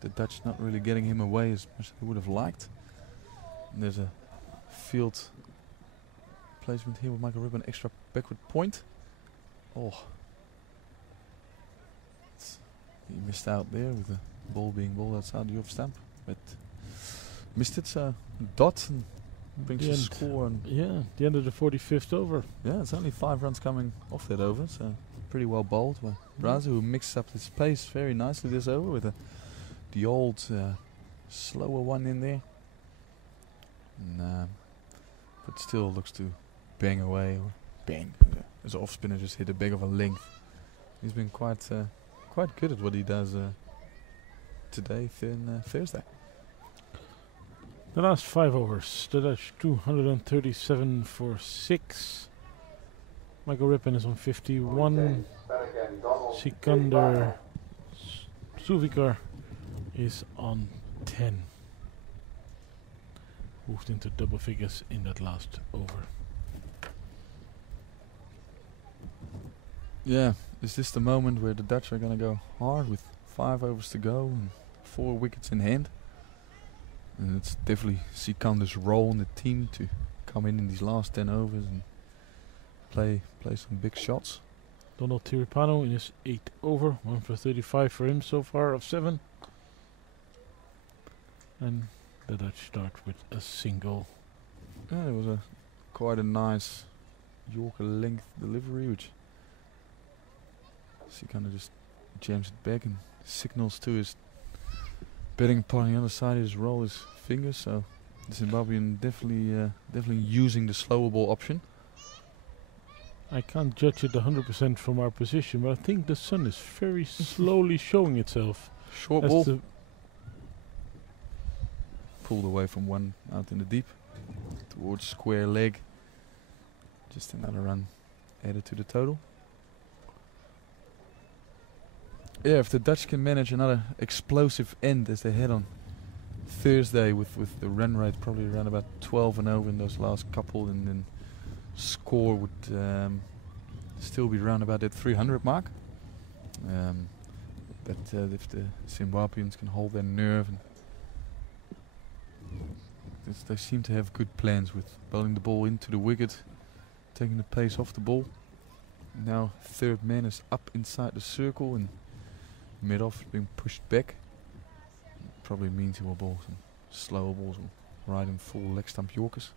the Dutch not really getting him away as much as they would have liked. And there's a field placement here with Michael Rippen, extra backward point. He missed out there with the ball being bowled outside the off stump, but missed it. So dot and brings a score. And the end of the 45th over. Yeah, it's only 5 runs coming off that over, so pretty well bowled by Raza, who mixed up his pace very nicely this over with the old slower one in there. But still looks to bang away, or bang. As off spinner just hit a big of a length. He's been quite good at what he does today, Thursday. The last 5 overs, the Dutch 237 for 6. Michael Rippen is on 51. Sikander Zulfikar is on 10. Moved into double figures in that last over. Yeah, is this the moment where the Dutch are going to go hard with 5 overs to go and 4 wickets in hand? And it's definitely Sikander's role in the team to come in these last 10 overs and play some big shots. Donald Tiripano in his 8th over, 1 for 35 for him so far of 7. And the Dutch start with a single. Yeah, it was quite a nice Yorker length delivery, which Sikander just jams it back and signals to his betting partner on the other side. He just roll his fingers. So the Zimbabwean definitely using the slower ball option. I can't judge it 100% from our position, but I think the sun is very slowly showing itself. Short ball. Pulled away from one out in the deep towards square leg. Just another run added to the total. Yeah, if the Dutch can manage another explosive end as they had on Thursday with the run rate probably around about 12 and over in those last couple, and then score would still be around about that 300 mark. But if the Zimbabweans can hold their nerve, and they seem to have good plans with bowling the ball into the wicket, taking the pace off the ball. Now third man is up inside the circle and mid-off being pushed back. Probably means he will bowl some slower balls or ride in full leg stump Yorkers.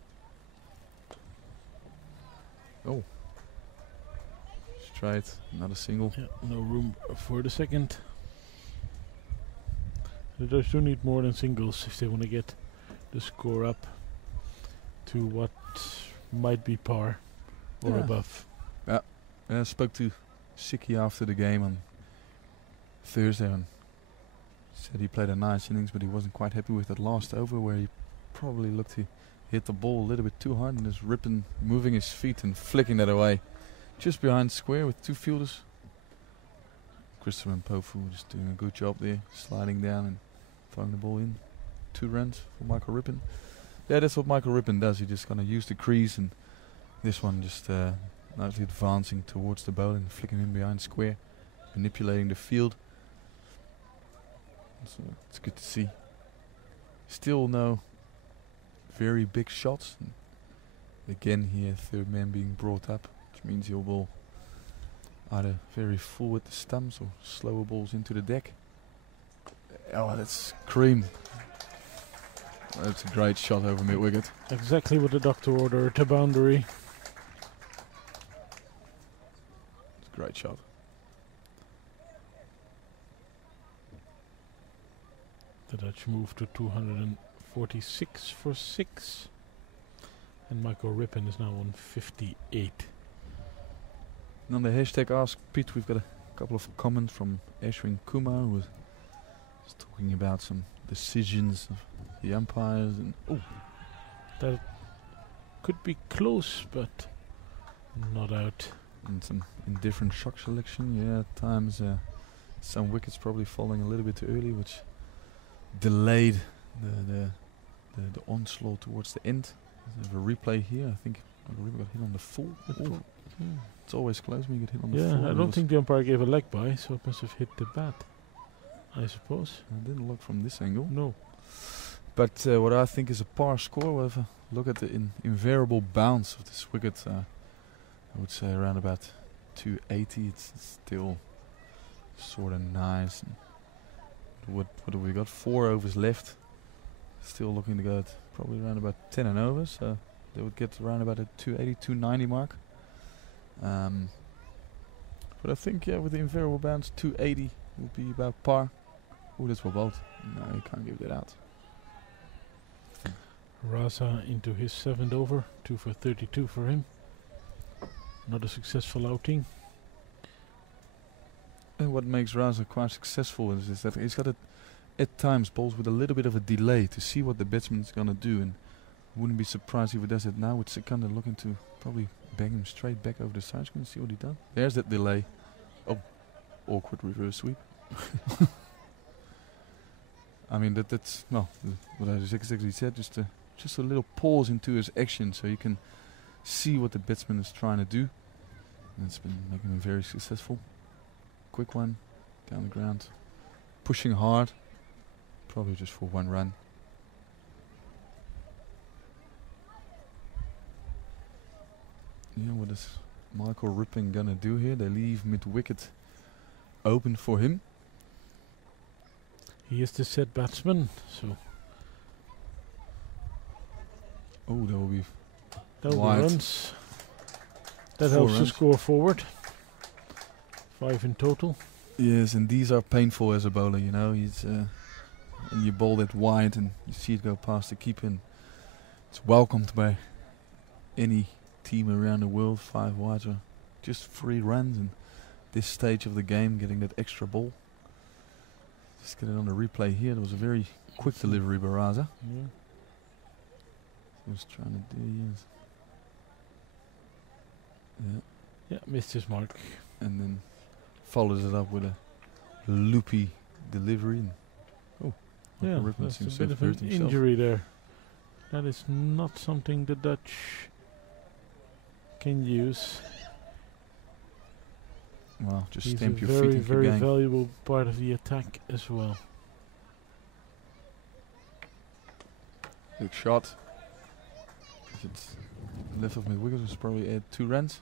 Oh. Straight, another single. Yeah, no room for the second. The Dutch do need more than singles if they want to get the score up to what might be par or above. Yeah, I spoke to Siki after the game on Thursday and said he played a nice innings, but he wasn't quite happy with that last over where he probably looked to hit the ball a little bit too hard and just ripping, moving his feet and flicking that away. Just behind square with two fielders. Christopher and Pofu just doing a good job there, sliding down and throwing the ball in. 2 runs for Michael Rippon. Yeah, that's what Michael Rippon does. He just gonna use the crease, and this one just nicely advancing towards the bowler and flicking him behind square, manipulating the field. So it's good to see. Still no very big shots. And again here, third man being brought up, which means he'll bowl either very full with the stumps or slower balls into the deck. Oh, that's cream. That's a great shot over mid-wicket. Exactly what the doctor ordered, a boundary. It's a great shot. The Dutch move to 246 for 6. And Michael Rippon is now on 58. And on the hashtag Ask Pete, we've got a couple of comments from Ashwin Kumar, who was talking about some decisions of the umpires, and that could be close, but not out. And some indifferent shot selection. Yeah, at times some wickets probably falling a little bit too early, which delayed the onslaught towards the end. There's a replay here. I think Michael got hit on the full. It's always close when you get hit on the full. Yeah, I don't think the umpire gave a leg by, so it must have hit the bat, I suppose. It didn't look from this angle. No. But what I think is a par score, we'll have a look at the invariable bounce of this wicket. I would say around about 280. It's still sort of nice. And what have we got? 4 overs left. Still looking to go at probably around about 10 and over. So they would get around about a 280, 290 mark. But I think, yeah, with the invariable bounce, 280 would be about par. Oh, that's for both. No, you can't give that out. Raza into his 7th over, 2 for 32 for him. Not a successful outing. And what makes Raza quite successful is that he's got at times balls with a little bit of a delay to see what the batsman is going to do, and wouldn't be surprised if he does it now with Sikander looking to probably bang him straight back over the side screen. See what he does. There's that delay. Oh, awkward reverse sweep. I mean that's well, what I just exactly said. Just a little pause into his action, so you can see what the batsman is trying to do. And it's been making him very successful. Quick one, down the ground, pushing hard, probably just for 1 run. Yeah, what is Michael Rippon gonna do here? They leave mid-wicket open for him. He is the set batsman, so. Oh, that will be runs. That helps to score forward. 5 in total. Yes, and these are painful as a bowler, you know. He's and you bowl it wide and you see it go past the keeper, and it's welcomed by any team around the world. 5 wides are just 3 runs, and this stage of the game, getting that extra ball. Just get it on the replay here. There was a very quick delivery, Baraza. Yeah. He was trying to do, yes. Yeah, missed his mark. And then follows it up with a loopy delivery. And yeah, that's a bit of an injury there. That is not something the Dutch can use. Well, just He's stamp a your very, feet and very keep going. valuable part of the attack as well. Big shot. If it's left of mid-wicket, it's probably add 2 runs.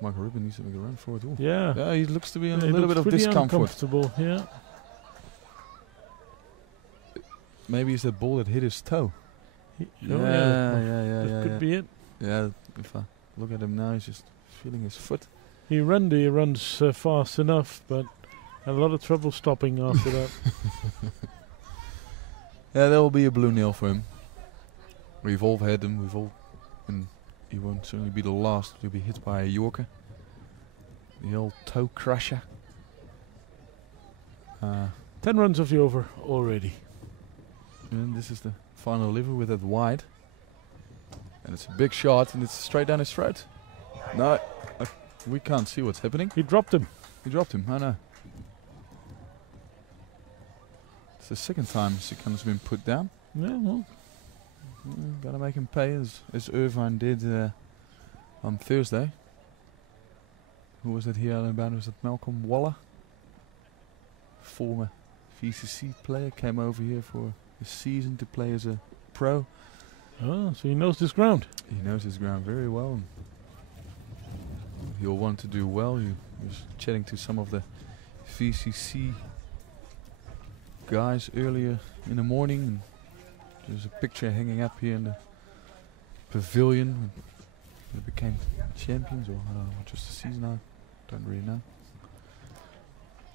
Michael Rippon needs to make a run for it too. Yeah. Yeah, he looks to be in a he little looks bit of pretty discomfort. Uncomfortable, yeah. Maybe it's that ball that hit his toe. That could be it. Yeah, if I look at him now, he's just feeling his foot. He runs fast enough, but had a lot of trouble stopping after that. Yeah, there will be a blue nail for him. We've all had them. And he won't certainly be the last to be hit by a Yorker. The old toe crusher. 10 runs of the over already. And this is the final delivery with that wide. And it's a big shot, and it's straight down his throat. No, we can't see what's happening. He dropped him. I know. It's the second time Sikan's been put down. Yeah, well. Gotta make him pay, as Irvine did on Thursday. Who was that here about? Was it Malcolm Waller? Former VCC player, came over here for a season to play as a pro. Oh, so he knows this ground. He knows his ground very well. He'll want to do well. He was chatting to some of the VCC guys earlier in the morning. And there's a picture hanging up here in the pavilion. They became champions, or just a season now. Don't really know.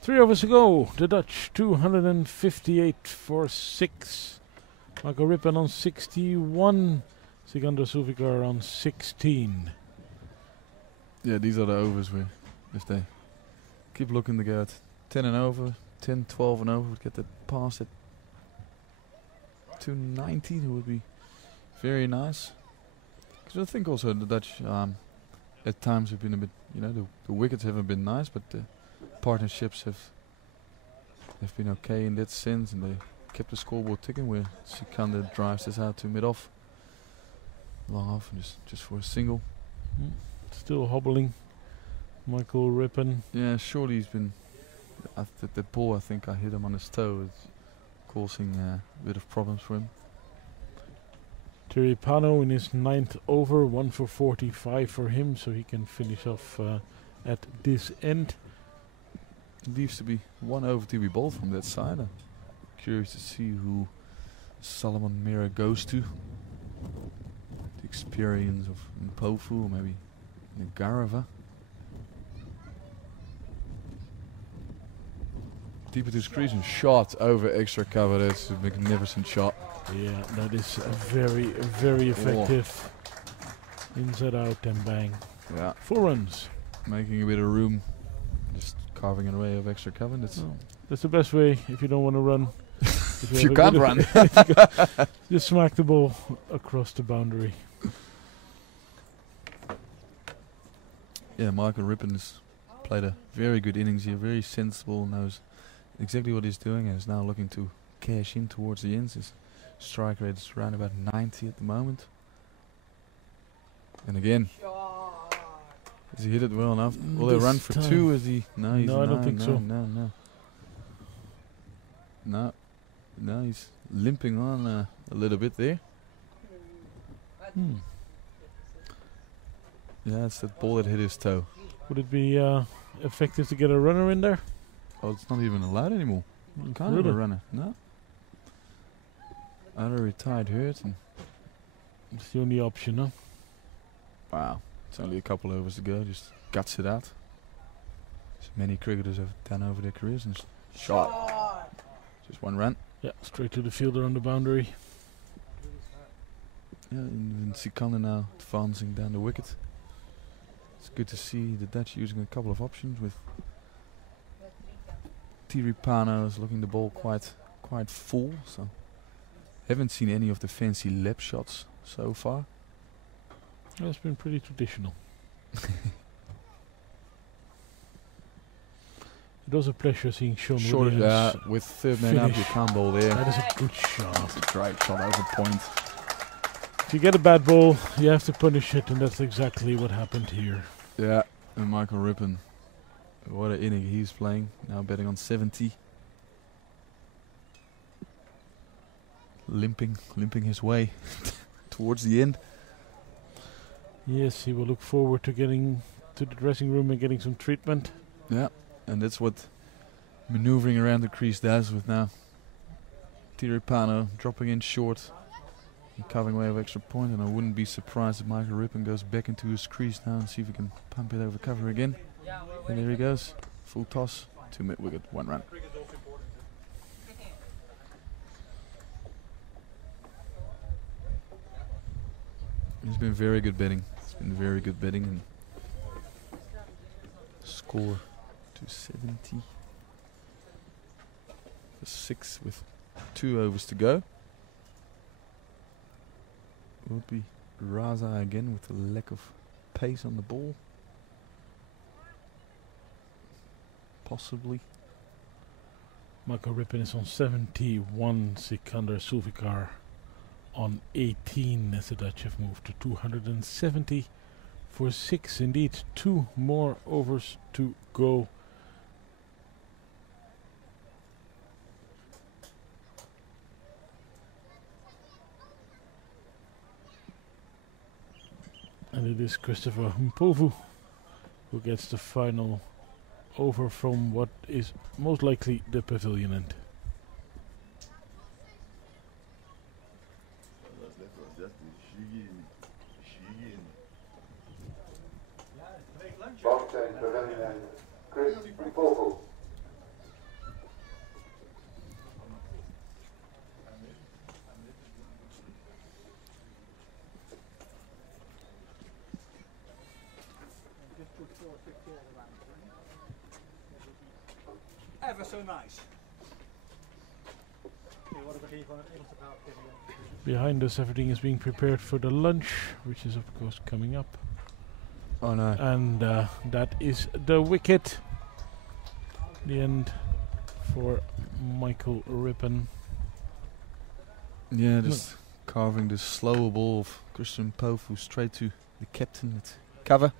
3 overs to go. The Dutch 258 for 6. Michael Rippon on 61. Sikander Zulfikar on 16. Yeah, these are the overs where if they keep looking to go at 10 and over, 10, 12 and over, would get that pass at 290, it would be very nice. Because I think also the Dutch at times have been a bit, the wickets haven't been nice, but the partnerships have been okay in that sense, and they kept the scoreboard ticking where Sikander drives this out to mid-off, long off, and just for a single. Still hobbling, Michael Rippon. Yeah, surely he's been. The ball, I think I hit him on his toe. It's causing a bit of problems for him. Terry Pano in his 9th over, 1 for 45 for him, so he can finish off at this end. It leaves to be 1 over to be bowled from that side. I'm curious to see who Solomon Mira goes to. The experience of Mpofu, or maybe Garava. Deeper to screens and shot over extra cover. That's a magnificent shot. Yeah, that is very, very effective. Inside out and bang. Yeah. 4 runs. Making a bit of room. Just carving an array of extra cover. That's the best way if you don't want to run. If you can't run. Just smack the ball across the boundary. Yeah, Michael Rippon has played a very good innings here. Very sensible, knows exactly what he's doing, and is now looking to cash in towards the ends. His strike rate is around about 90 at the moment. And again, has he hit it well enough? Will they run for 2? Is he? No, he's I don't think so. No, he's limping on a little bit there. Yeah, it's that ball that hit his toe. Would it be effective to get a runner in there? Oh, it's not even allowed anymore. You can't have a runner. No. Either retired hurt, and it's the only option, huh? Wow. It's only a couple overs to go. Just guts it out. as many cricketers have done over their careers. And shot. Just one run. Yeah, straight to the fielder on the boundary. Yeah, and Sikander now advancing down the wicket. It's good to see the Dutch using a couple of options with Tiripano's looking the ball quite full. So haven't seen any of the fancy lap shots so far. It's been pretty traditional. It was a pleasure seeing Sean Williams with third man up, you can't bowl there. That is a good shot. That's a great shot over point. If you get a bad ball, you have to punish it, and that's exactly what happened here. Yeah, and Michael Rippon, what an inning he's playing. Now betting on 70. Limping his way towards the end. Yes, he will look forward to getting to the dressing room and getting some treatment. Yeah, and that's what maneuvering around the crease does with now Tiripano dropping in short and covering away of extra point, and I wouldn't be surprised if Michael Rippon goes back into his crease now and see if he can pump it over cover again. And there he goes, full toss to mid wicket, 1 run. It's been very good betting. And score to 70 for 6 with 2 overs to go. Will it be Raza again with a lack of pace on the ball? Possibly. Michael Rippon is on 71, Sikander Sulfikar on 18 as the Dutch have moved to 270 for 6. Indeed, 2 more overs to go. And it is Christopher Mpofu who gets the final over from what is most likely the pavilion end. Chris Mpofu. Ever so nice. Behind us, everything is being prepared for the lunch, which is of course coming up. Oh no. And that is the wicket. The end for Michael Rippon. Yeah, just carving the slower ball of Christian Mpofu straight to the captain at cover.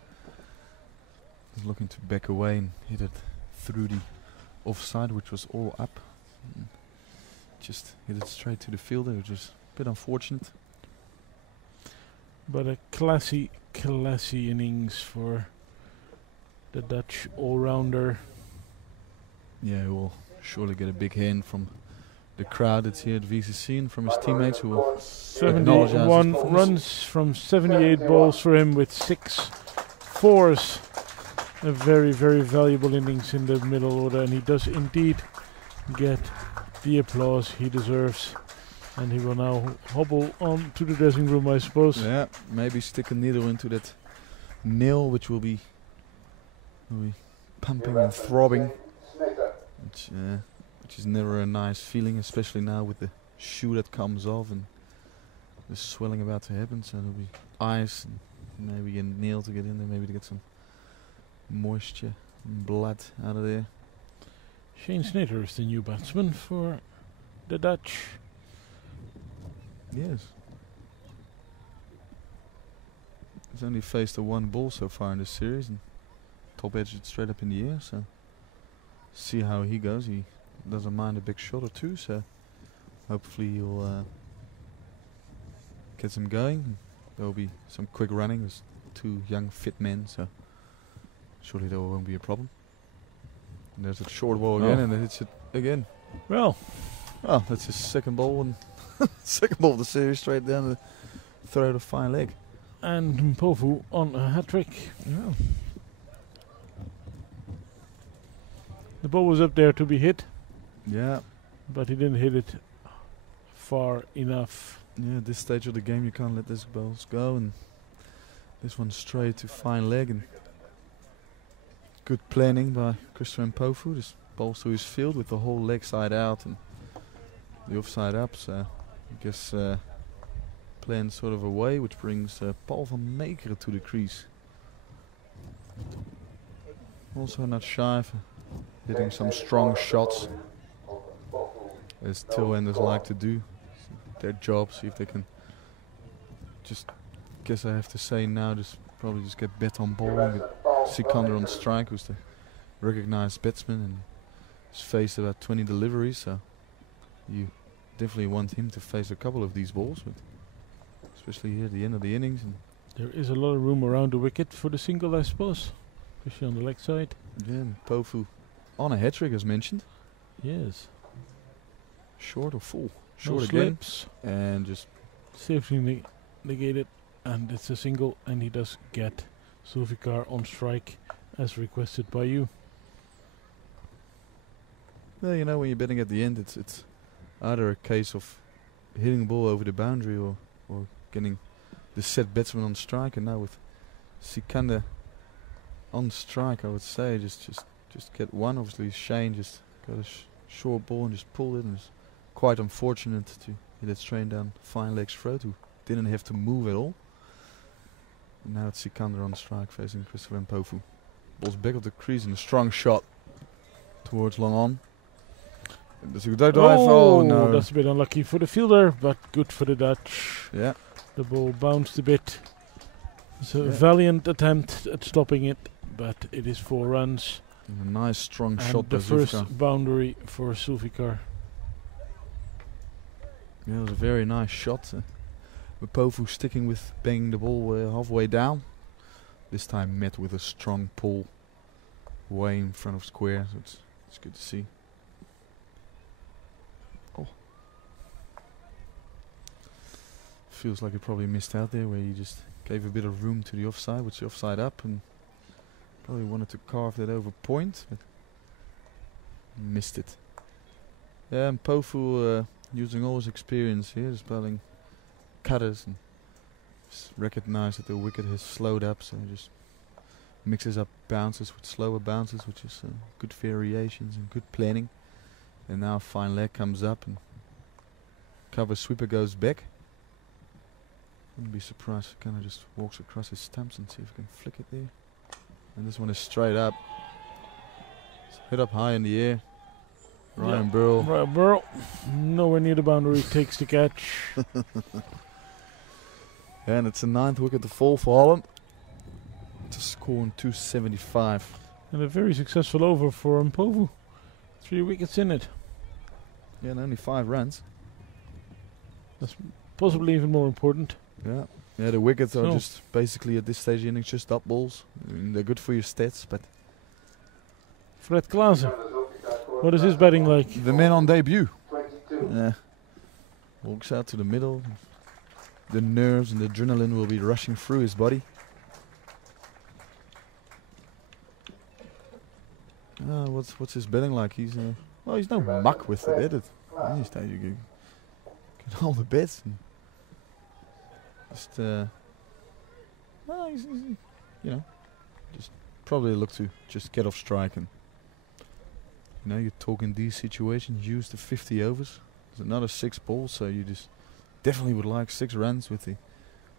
He's looking to back away and hit it through the offside, which was all up. Just hit it straight to the fielder, which is a bit unfortunate. But a classy innings for the Dutch all-rounder. Yeah, he will surely get a big hand from the crowd that's here at VCC and from his teammates who will 71 runs from 78 balls for him with 6 fours. A very, very valuable innings in the middle order, and he does indeed get the applause he deserves. And he will now hobble on to the dressing room, I suppose. Yeah, maybe stick a needle into that nail, which will be pumping and throbbing, which is never a nice feeling, especially now with the shoe that comes off and the swelling about to happen. So there'll be ice and maybe a nail to get in there, maybe to get some moisture and blood out of there. Shane Snater is the new batsman for the Dutch. Yes. He's only faced a 1 ball so far in this series and top edged it straight up in the air, so see how he goes. He doesn't mind a big shot or 2, so hopefully he'll get some going. There will be some quick running. There's 2 young fit men, so surely there won't be a problem. And there's a short ball again, and it hits it again. Well, that's his second ball, and second ball of the series straight down the throat of fine leg. And Mpofu on a hat-trick. Yeah. The ball was up there to be hit. Yeah. But he didn't hit it far enough. Yeah, at this stage of the game you can't let these balls go, and this one straight to fine leg, and good planning by Christopher Mpofu. This ball to his field with the whole leg side out and the offside up, so I guess playing sort of away, which brings Paul van Meekeren to the crease. Also not shy for hitting some strong shots, as tailenders like to do. Their job, see if they can just, guess I have to say now, just probably just get bet on ball and get Sikander on strike, who's the recognized batsman and has faced about 20 deliveries, so you definitely want him to face a couple of these balls, but especially here at the end of the innings. And there is a lot of room around the wicket for the single, I suppose, especially on the leg side. Yeah, and Mpofu on a hat-trick as mentioned. Yes. Short or full? Short No again. slips. And just safely negated, and it's a single, and he does get Zulfikar on strike as requested by you. Well, you know, when you're betting at the end, it's either a case of hitting the ball over the boundary or getting the set batsman on strike. And now with Sikander on strike, I would say just get one. Obviously Shane just got a short ball and just pulled it, and it's quite unfortunate to hit it straight down fine leg's throat, who didn't have to move at all. And now it's Sikander on strike facing Christopher Mpofu. Ball's back of the crease and a strong shot towards long on. Does he dive? Oh no, that's a bit unlucky for the fielder, but good for the Dutch. Yeah. The ball bounced a bit. It's a valiant attempt at stopping it, but it is 4 runs. And a nice strong shot the by first Zulfikar. boundary for Zulfikar. Yeah, it was a very nice shot. Mpofu sticking with banging the ball halfway down. This time met with a strong pull way in front of square, so it's good to see. Oh. Feels like he probably missed out there, where he just gave a bit of room to the offside, with the offside up, and probably wanted to carve that over point, but missed it. Yeah, and Mpofu using all his experience here, just spelling cutters, and recognize that the wicket has slowed up, so he just mixes up bounces with slower bounces, which is good variations and good planning. And now fine leg comes up and cover sweeper goes back. Wouldn't be surprised if he kind of just walks across his stumps and see if he can flick it there. And this one is straight up. It's hit up high in the air. Ryan Burrell. Ryan Burrell, nowhere near the boundary, takes the catch. And it's the 9th wicket to fall for Holland. To score on 275. And a very successful over for Mpofu. 3 wickets in it. Yeah, and only 5 runs. That's possibly even more important. Yeah. Yeah, the wickets are just basically at this stage of the innings just dot balls. I mean, they're good for your stats, but Fred Klaassen, what is his batting like? The man on debut. Yeah. Walks out to the middle. The nerves and the adrenaline will be rushing through his body. What's his batting like? He's well, he's no muck with it. At this stage, you get all the bets. And just well, he's you know, just probably look to just get off strike, and you know, you're talking these situations. Use the 50 overs. There's another 6 balls, so you just definitely would like 6 runs with the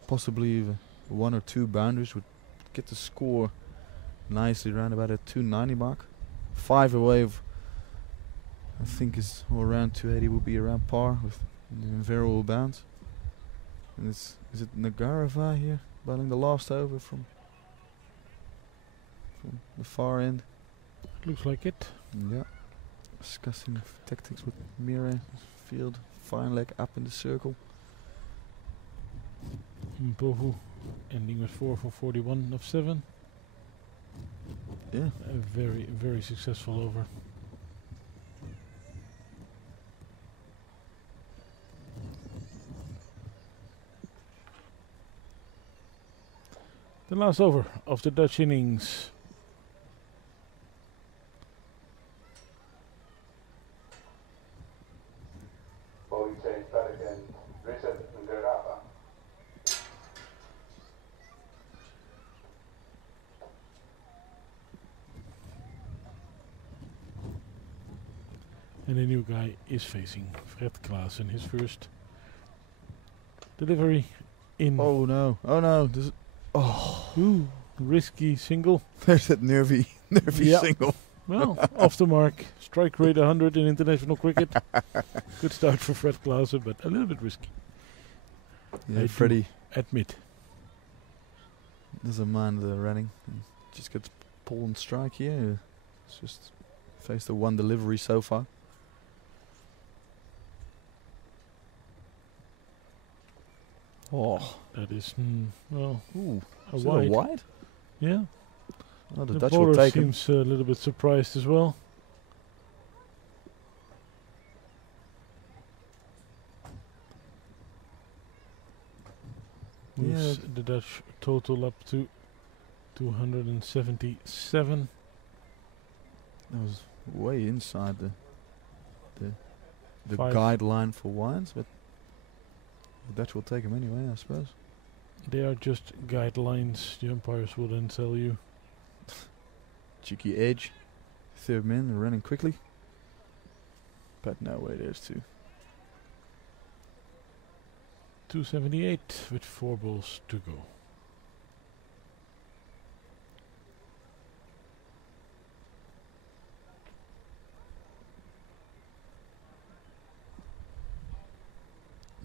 possibly even 1 or 2 boundaries would get the score nicely around about a 290 mark. 5 away of, I think, is around 280 would be around par with the invariable bounce. And is it Nagarava here bowling the last over from the far end? Looks like it. Yeah. Discussing tactics with Mira. Field fine leg up in the circle. Mpofu ending with 4 for 41 of 7. Yeah. A very, very successful over. The last over of the Dutch innings. And the new guy is facing Fred Klaassen, his first delivery in. Oh no! Oh no! This Ooh, risky single. There's that nervy single. Well, off the mark. Strike rate 100 in international cricket. Good start for Fred Klaassen, but a little bit risky. Yeah, Freddie. Admit. Doesn't mind the running. Just gets pull and strike here. It's just faced the one delivery so far. Oh, that is well. Ooh, a is wide. It a wide? Yeah. Oh, the The Dutch will bowler take him. seems a little bit surprised as well. Moves the Dutch total up to 277. That was way inside the Five. guideline for wines, but the Dutch will take him anyway, I suppose. They are just guidelines. The umpires will then tell you. Cheeky edge. Third man running quickly. But no way, there's two. 278 with 4 balls to go.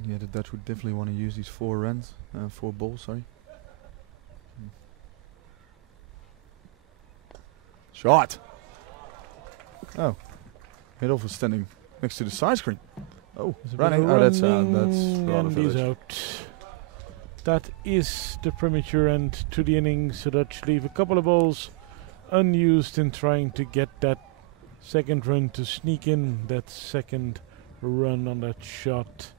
Yeah, the Dutch would definitely want to use these 4 runs, 4 balls, sorry. Shot! Oh. Midhoff was standing next to the side screen. Oh, running. Oh, that's and he's out. That is the premature end to the innings. So Dutch leave a couple of balls unused in trying to get that second run to sneak in that second run on that shot.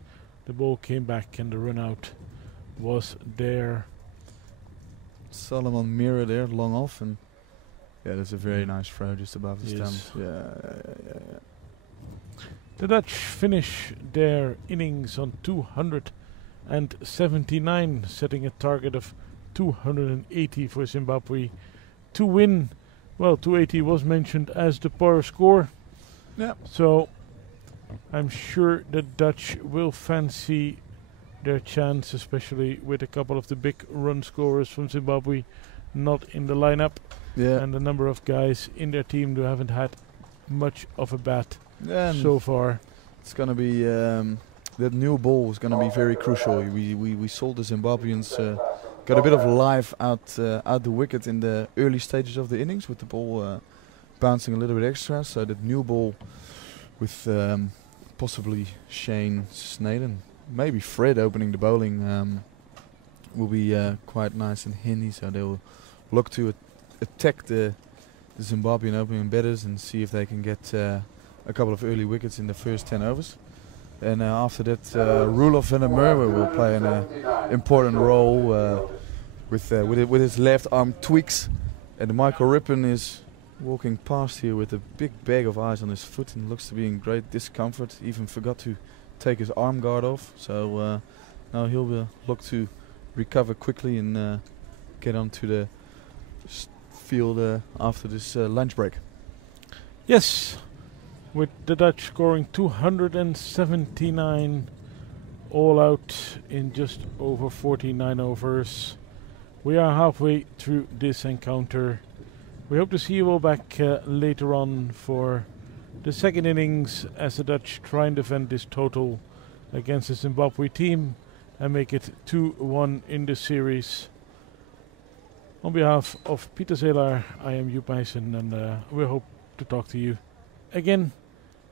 The ball came back and the run out was there. Solomon Mira there, long off, and yeah, that's a very nice throw just above the stumps. Yeah. The Dutch finish their innings on 279, setting a target of 280 for Zimbabwe to win. Well, 280 was mentioned as the par score. Yeah. So I'm sure the Dutch will fancy their chance, especially with a couple of the big run scorers from Zimbabwe not in the lineup. Yeah. And the number of guys in their team who haven't had much of a bat so far. It's gonna be that new ball is gonna be very crucial. We saw the Zimbabweans got a bit of life out the wicket in the early stages of the innings with the ball bouncing a little bit extra. So that new ball with possibly Shane Snaden, maybe Fred opening the bowling will be quite nice and handy. So they'll look to attack the Zimbabwean opening batters and see if they can get a couple of early wickets in the first 10 overs. And after that, Roelof van der Merwe will play an important role with his left arm tweaks. And Michael Rippon is walking past here with a big bag of ice on his foot and looks to be in great discomfort. Even forgot to take his arm guard off. So now he'll look to recover quickly and get onto the field after this lunch break. Yes, with the Dutch scoring 279 all out in just over 49 overs. We are halfway through this encounter. We hope to see you all back later on for the second innings as the Dutch try and defend this total against the Zimbabwe team and make it 2-1 in the series. On behalf of Pieter Zeelaar, I am Joep Meijsen, and we hope to talk to you again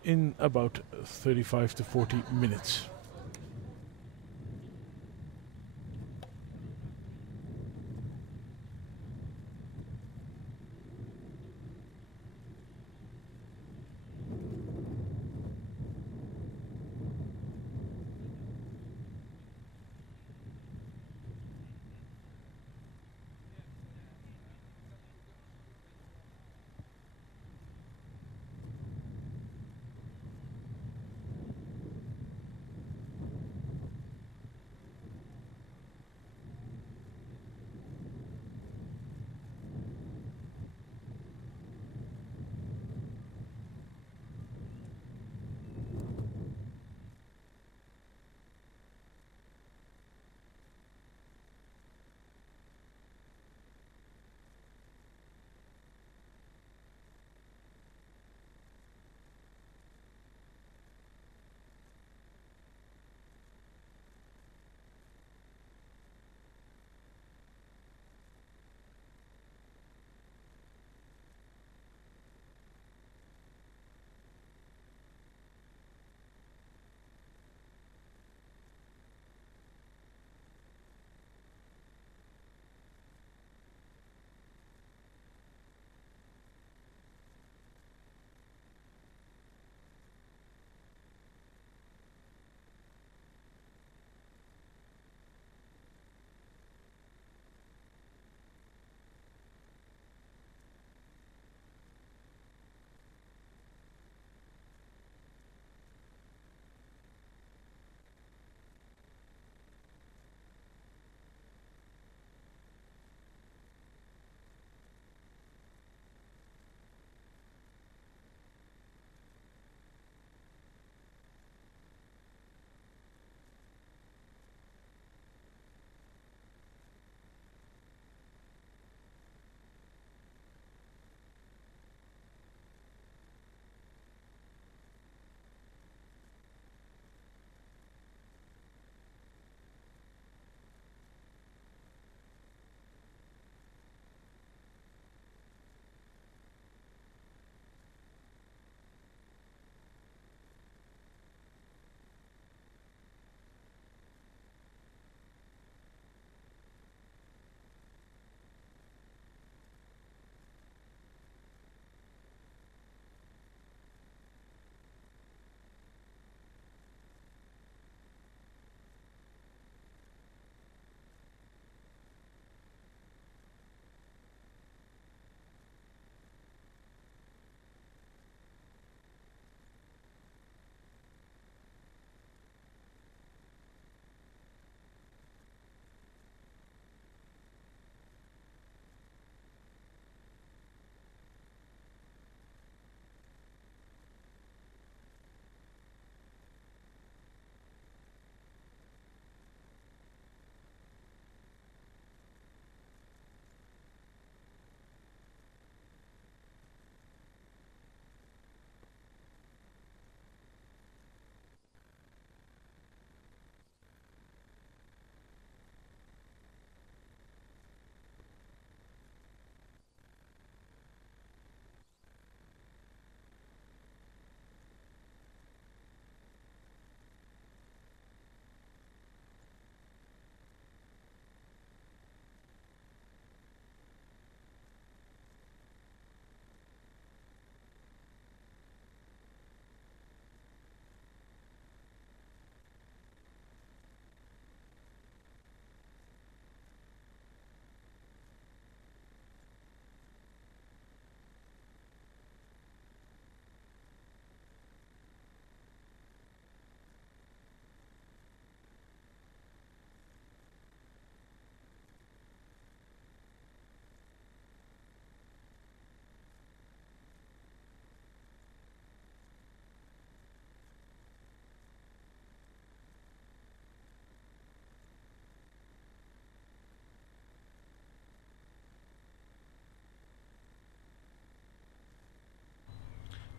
in about 35 to 40 minutes.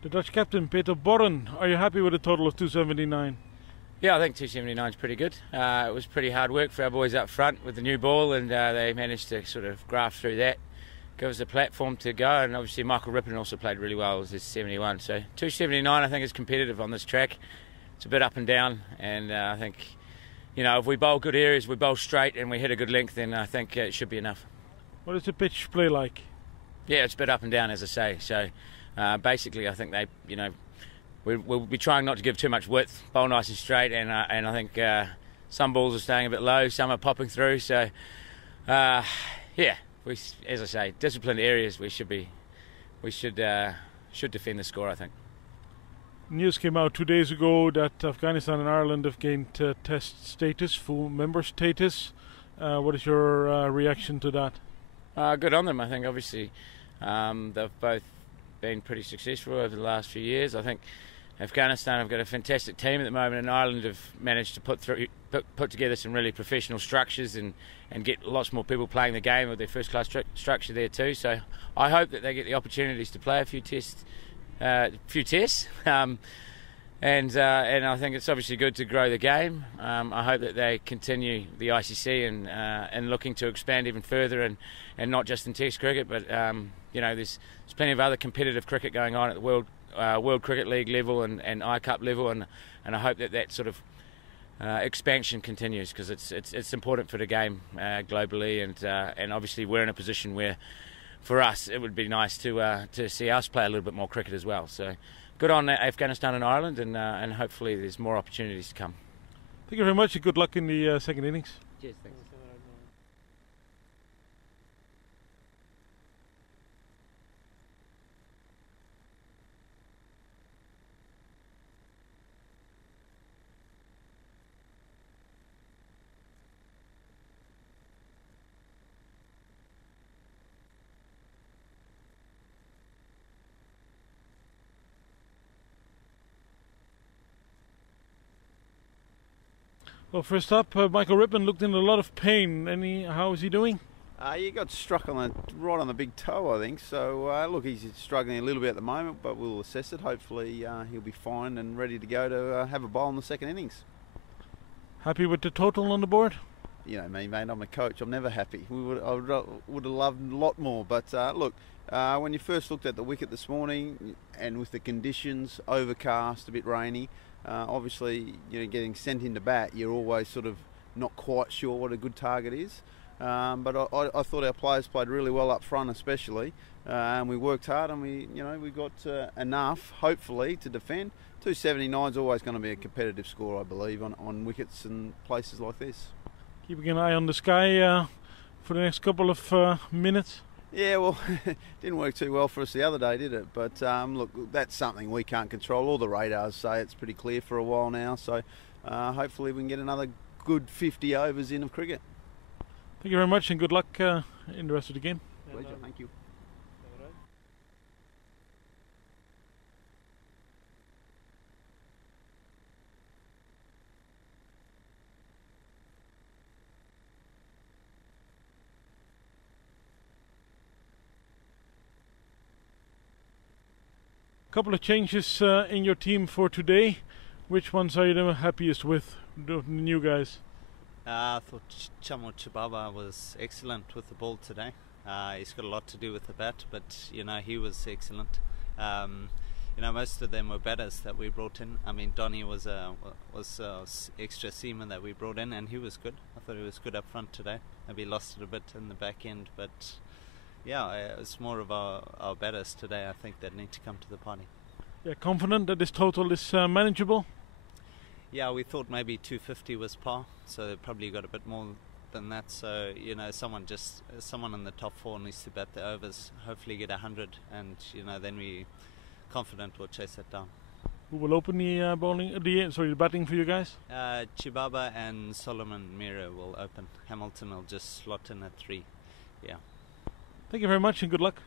The Dutch captain, Peter Borren, are you happy with a total of 279? Yeah, I think 279 is pretty good. It was pretty hard work for our boys up front with the new ball, and they managed to sort of graft through that, give us a platform to go, and obviously Michael Rippon also played really well with his 71. So 279 I think is competitive on this track. It's a bit up and down, and I think, you know, if we bowl good areas, we bowl straight and we hit a good length, then I think it should be enough. What does the pitch play like? Yeah, it's a bit up and down, as I say. So basically I think they, you know, we'll be trying not to give too much width, bowl nice and straight, and I think some balls are staying a bit low, some are popping through. So yeah, as I say, disciplined areas we should defend the score, I think. News came out 2 days ago that Afghanistan and Ireland have gained test status, full member status. What is your reaction to that? Good on them. I think obviously they've both been pretty successful over the last few years. I think Afghanistan have got a fantastic team at the moment, and Ireland have managed to put together some really professional structures and get lots more people playing the game with their first-class structure there too. So I hope that they get the opportunities to play a few tests. And I think it's obviously good to grow the game. I hope that they continue the ICC and looking to expand even further, and not just in Test cricket, but you know, there's plenty of other competitive cricket going on at the World Cricket League level and I-Cup level, and I hope that sort of expansion continues, because it's important for the game globally, and obviously we're in a position where, for us, it would be nice to see us play a little bit more cricket as well. So good on Afghanistan and Ireland, and hopefully there's more opportunities to come. Thank you very much, and good luck in the second innings. Cheers, thanks. Well, first up, Michael Rippon looked in a lot of pain. How is he doing? He got struck right on the big toe, I think. So, look, he's struggling a little bit at the moment, but we'll assess it. Hopefully, he'll be fine and ready to go to have a bowl in the second innings. Happy with the total on the board? You know me, mate. I'm a coach. I'm never happy. I would have loved a lot more. But look, when you first looked at the wicket this morning, and with the conditions, overcast, a bit rainy, obviously, you know, getting sent into bat, you're always sort of not quite sure what a good target is. But I thought our players played really well up front, especially, and we worked hard, and we got enough, hopefully, to defend. 279 is always going to be a competitive score, I believe, on wickets and places like this. Keeping an eye on the sky for the next couple of minutes. Yeah, well, it didn't work too well for us the other day, did it? But look, that's something we can't control. All the radars say it's pretty clear for a while now, so hopefully we can get another good 50 overs in of cricket. Thank you very much, and good luck in the rest of the game. Pleasure, thank you. Couple of changes in your team for today. Which ones are you the happiest with, the new guys? I thought Chamu Chibaba was excellent with the ball today. He's got a lot to do with the bat, but you know, he was excellent. You know, most of them were batters that we brought in. I mean, Donny was extra seaman that we brought in, and he was good. I thought he was good up front today. Maybe lost it a bit in the back end, but yeah, it's more of our batters today, I think, that need to come to the party. Yeah, confident that this total is manageable? Yeah, we thought maybe 250 was par, so they probably got a bit more than that. So, you know, someone in the top four needs to bat the overs, hopefully get 100, and, you know, then we confident we'll chase that down. Who will open the the batting for you guys? Chibaba and Solomon Mira will open. Hamilton will just slot in at 3. Yeah. Thank you very much, and good luck.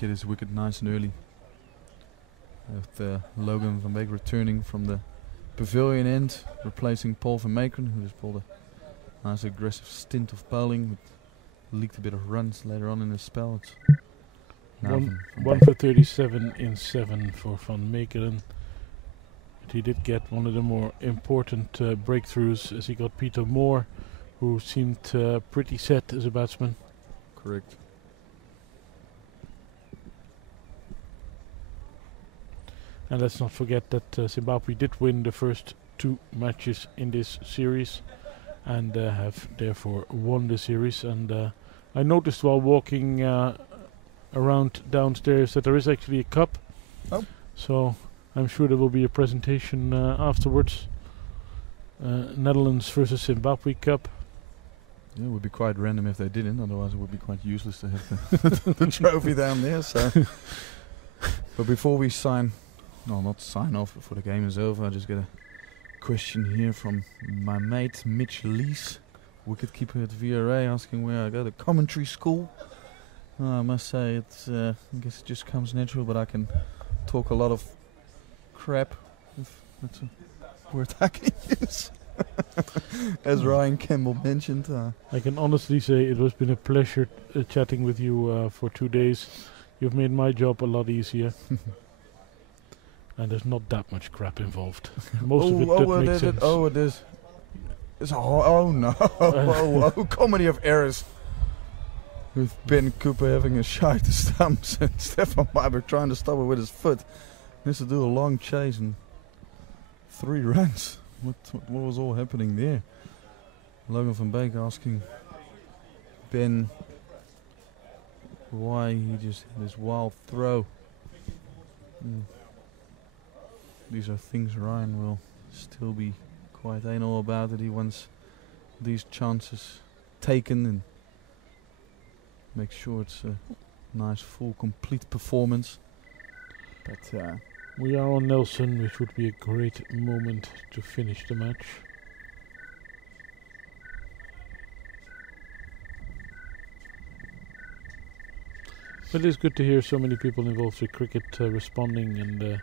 get his wicket nice and early. With Logan van Beek returning from the pavilion end, replacing Paul van Meekeren, who just pulled a nice aggressive stint of bowling, with leaked a bit of runs later on in his spell. It's one for 37 in 7 for van Meekeren. But he did get one of the more important breakthroughs as he got Peter Moore, who seemed pretty set as a batsman. Correct. And let's not forget that Zimbabwe did win the first 2 matches in this series and have therefore won the series. And I noticed while walking around downstairs that there is actually a cup. Oh. So I'm sure there will be a presentation afterwards. Netherlands versus Zimbabwe Cup. Yeah, it would be quite random if they didn't, otherwise it would be quite useless to have the trophy down there. So, but before we not sign off before the game is over, I just get a question here from my mate Mitch Lees, wicketkeeper at VRA, asking where I go to commentary school. I must say, it's I guess it just comes natural, but I can talk a lot of crap, if that's a word I can use. As Ryan Campbell mentioned. I can honestly say it has been a pleasure chatting with you for 2 days. You've made my job a lot easier. And there's not that much crap involved. Most of it makes sense. It is. It's no. Comedy of errors. With Ben Cooper having a shot to stumps and Stefan Byberg trying to stop it with his foot. He has to do a long chase and 3 runs. What was all happening there? Logan van Beek asking Ben why he just had this wild throw. These are things Ryan will still be quite anal about, that he wants these chances taken and make sure it's a nice, full, complete performance. But we are on Nelson, which would be a great moment to finish the match. But it's good to hear so many people involved with cricket responding and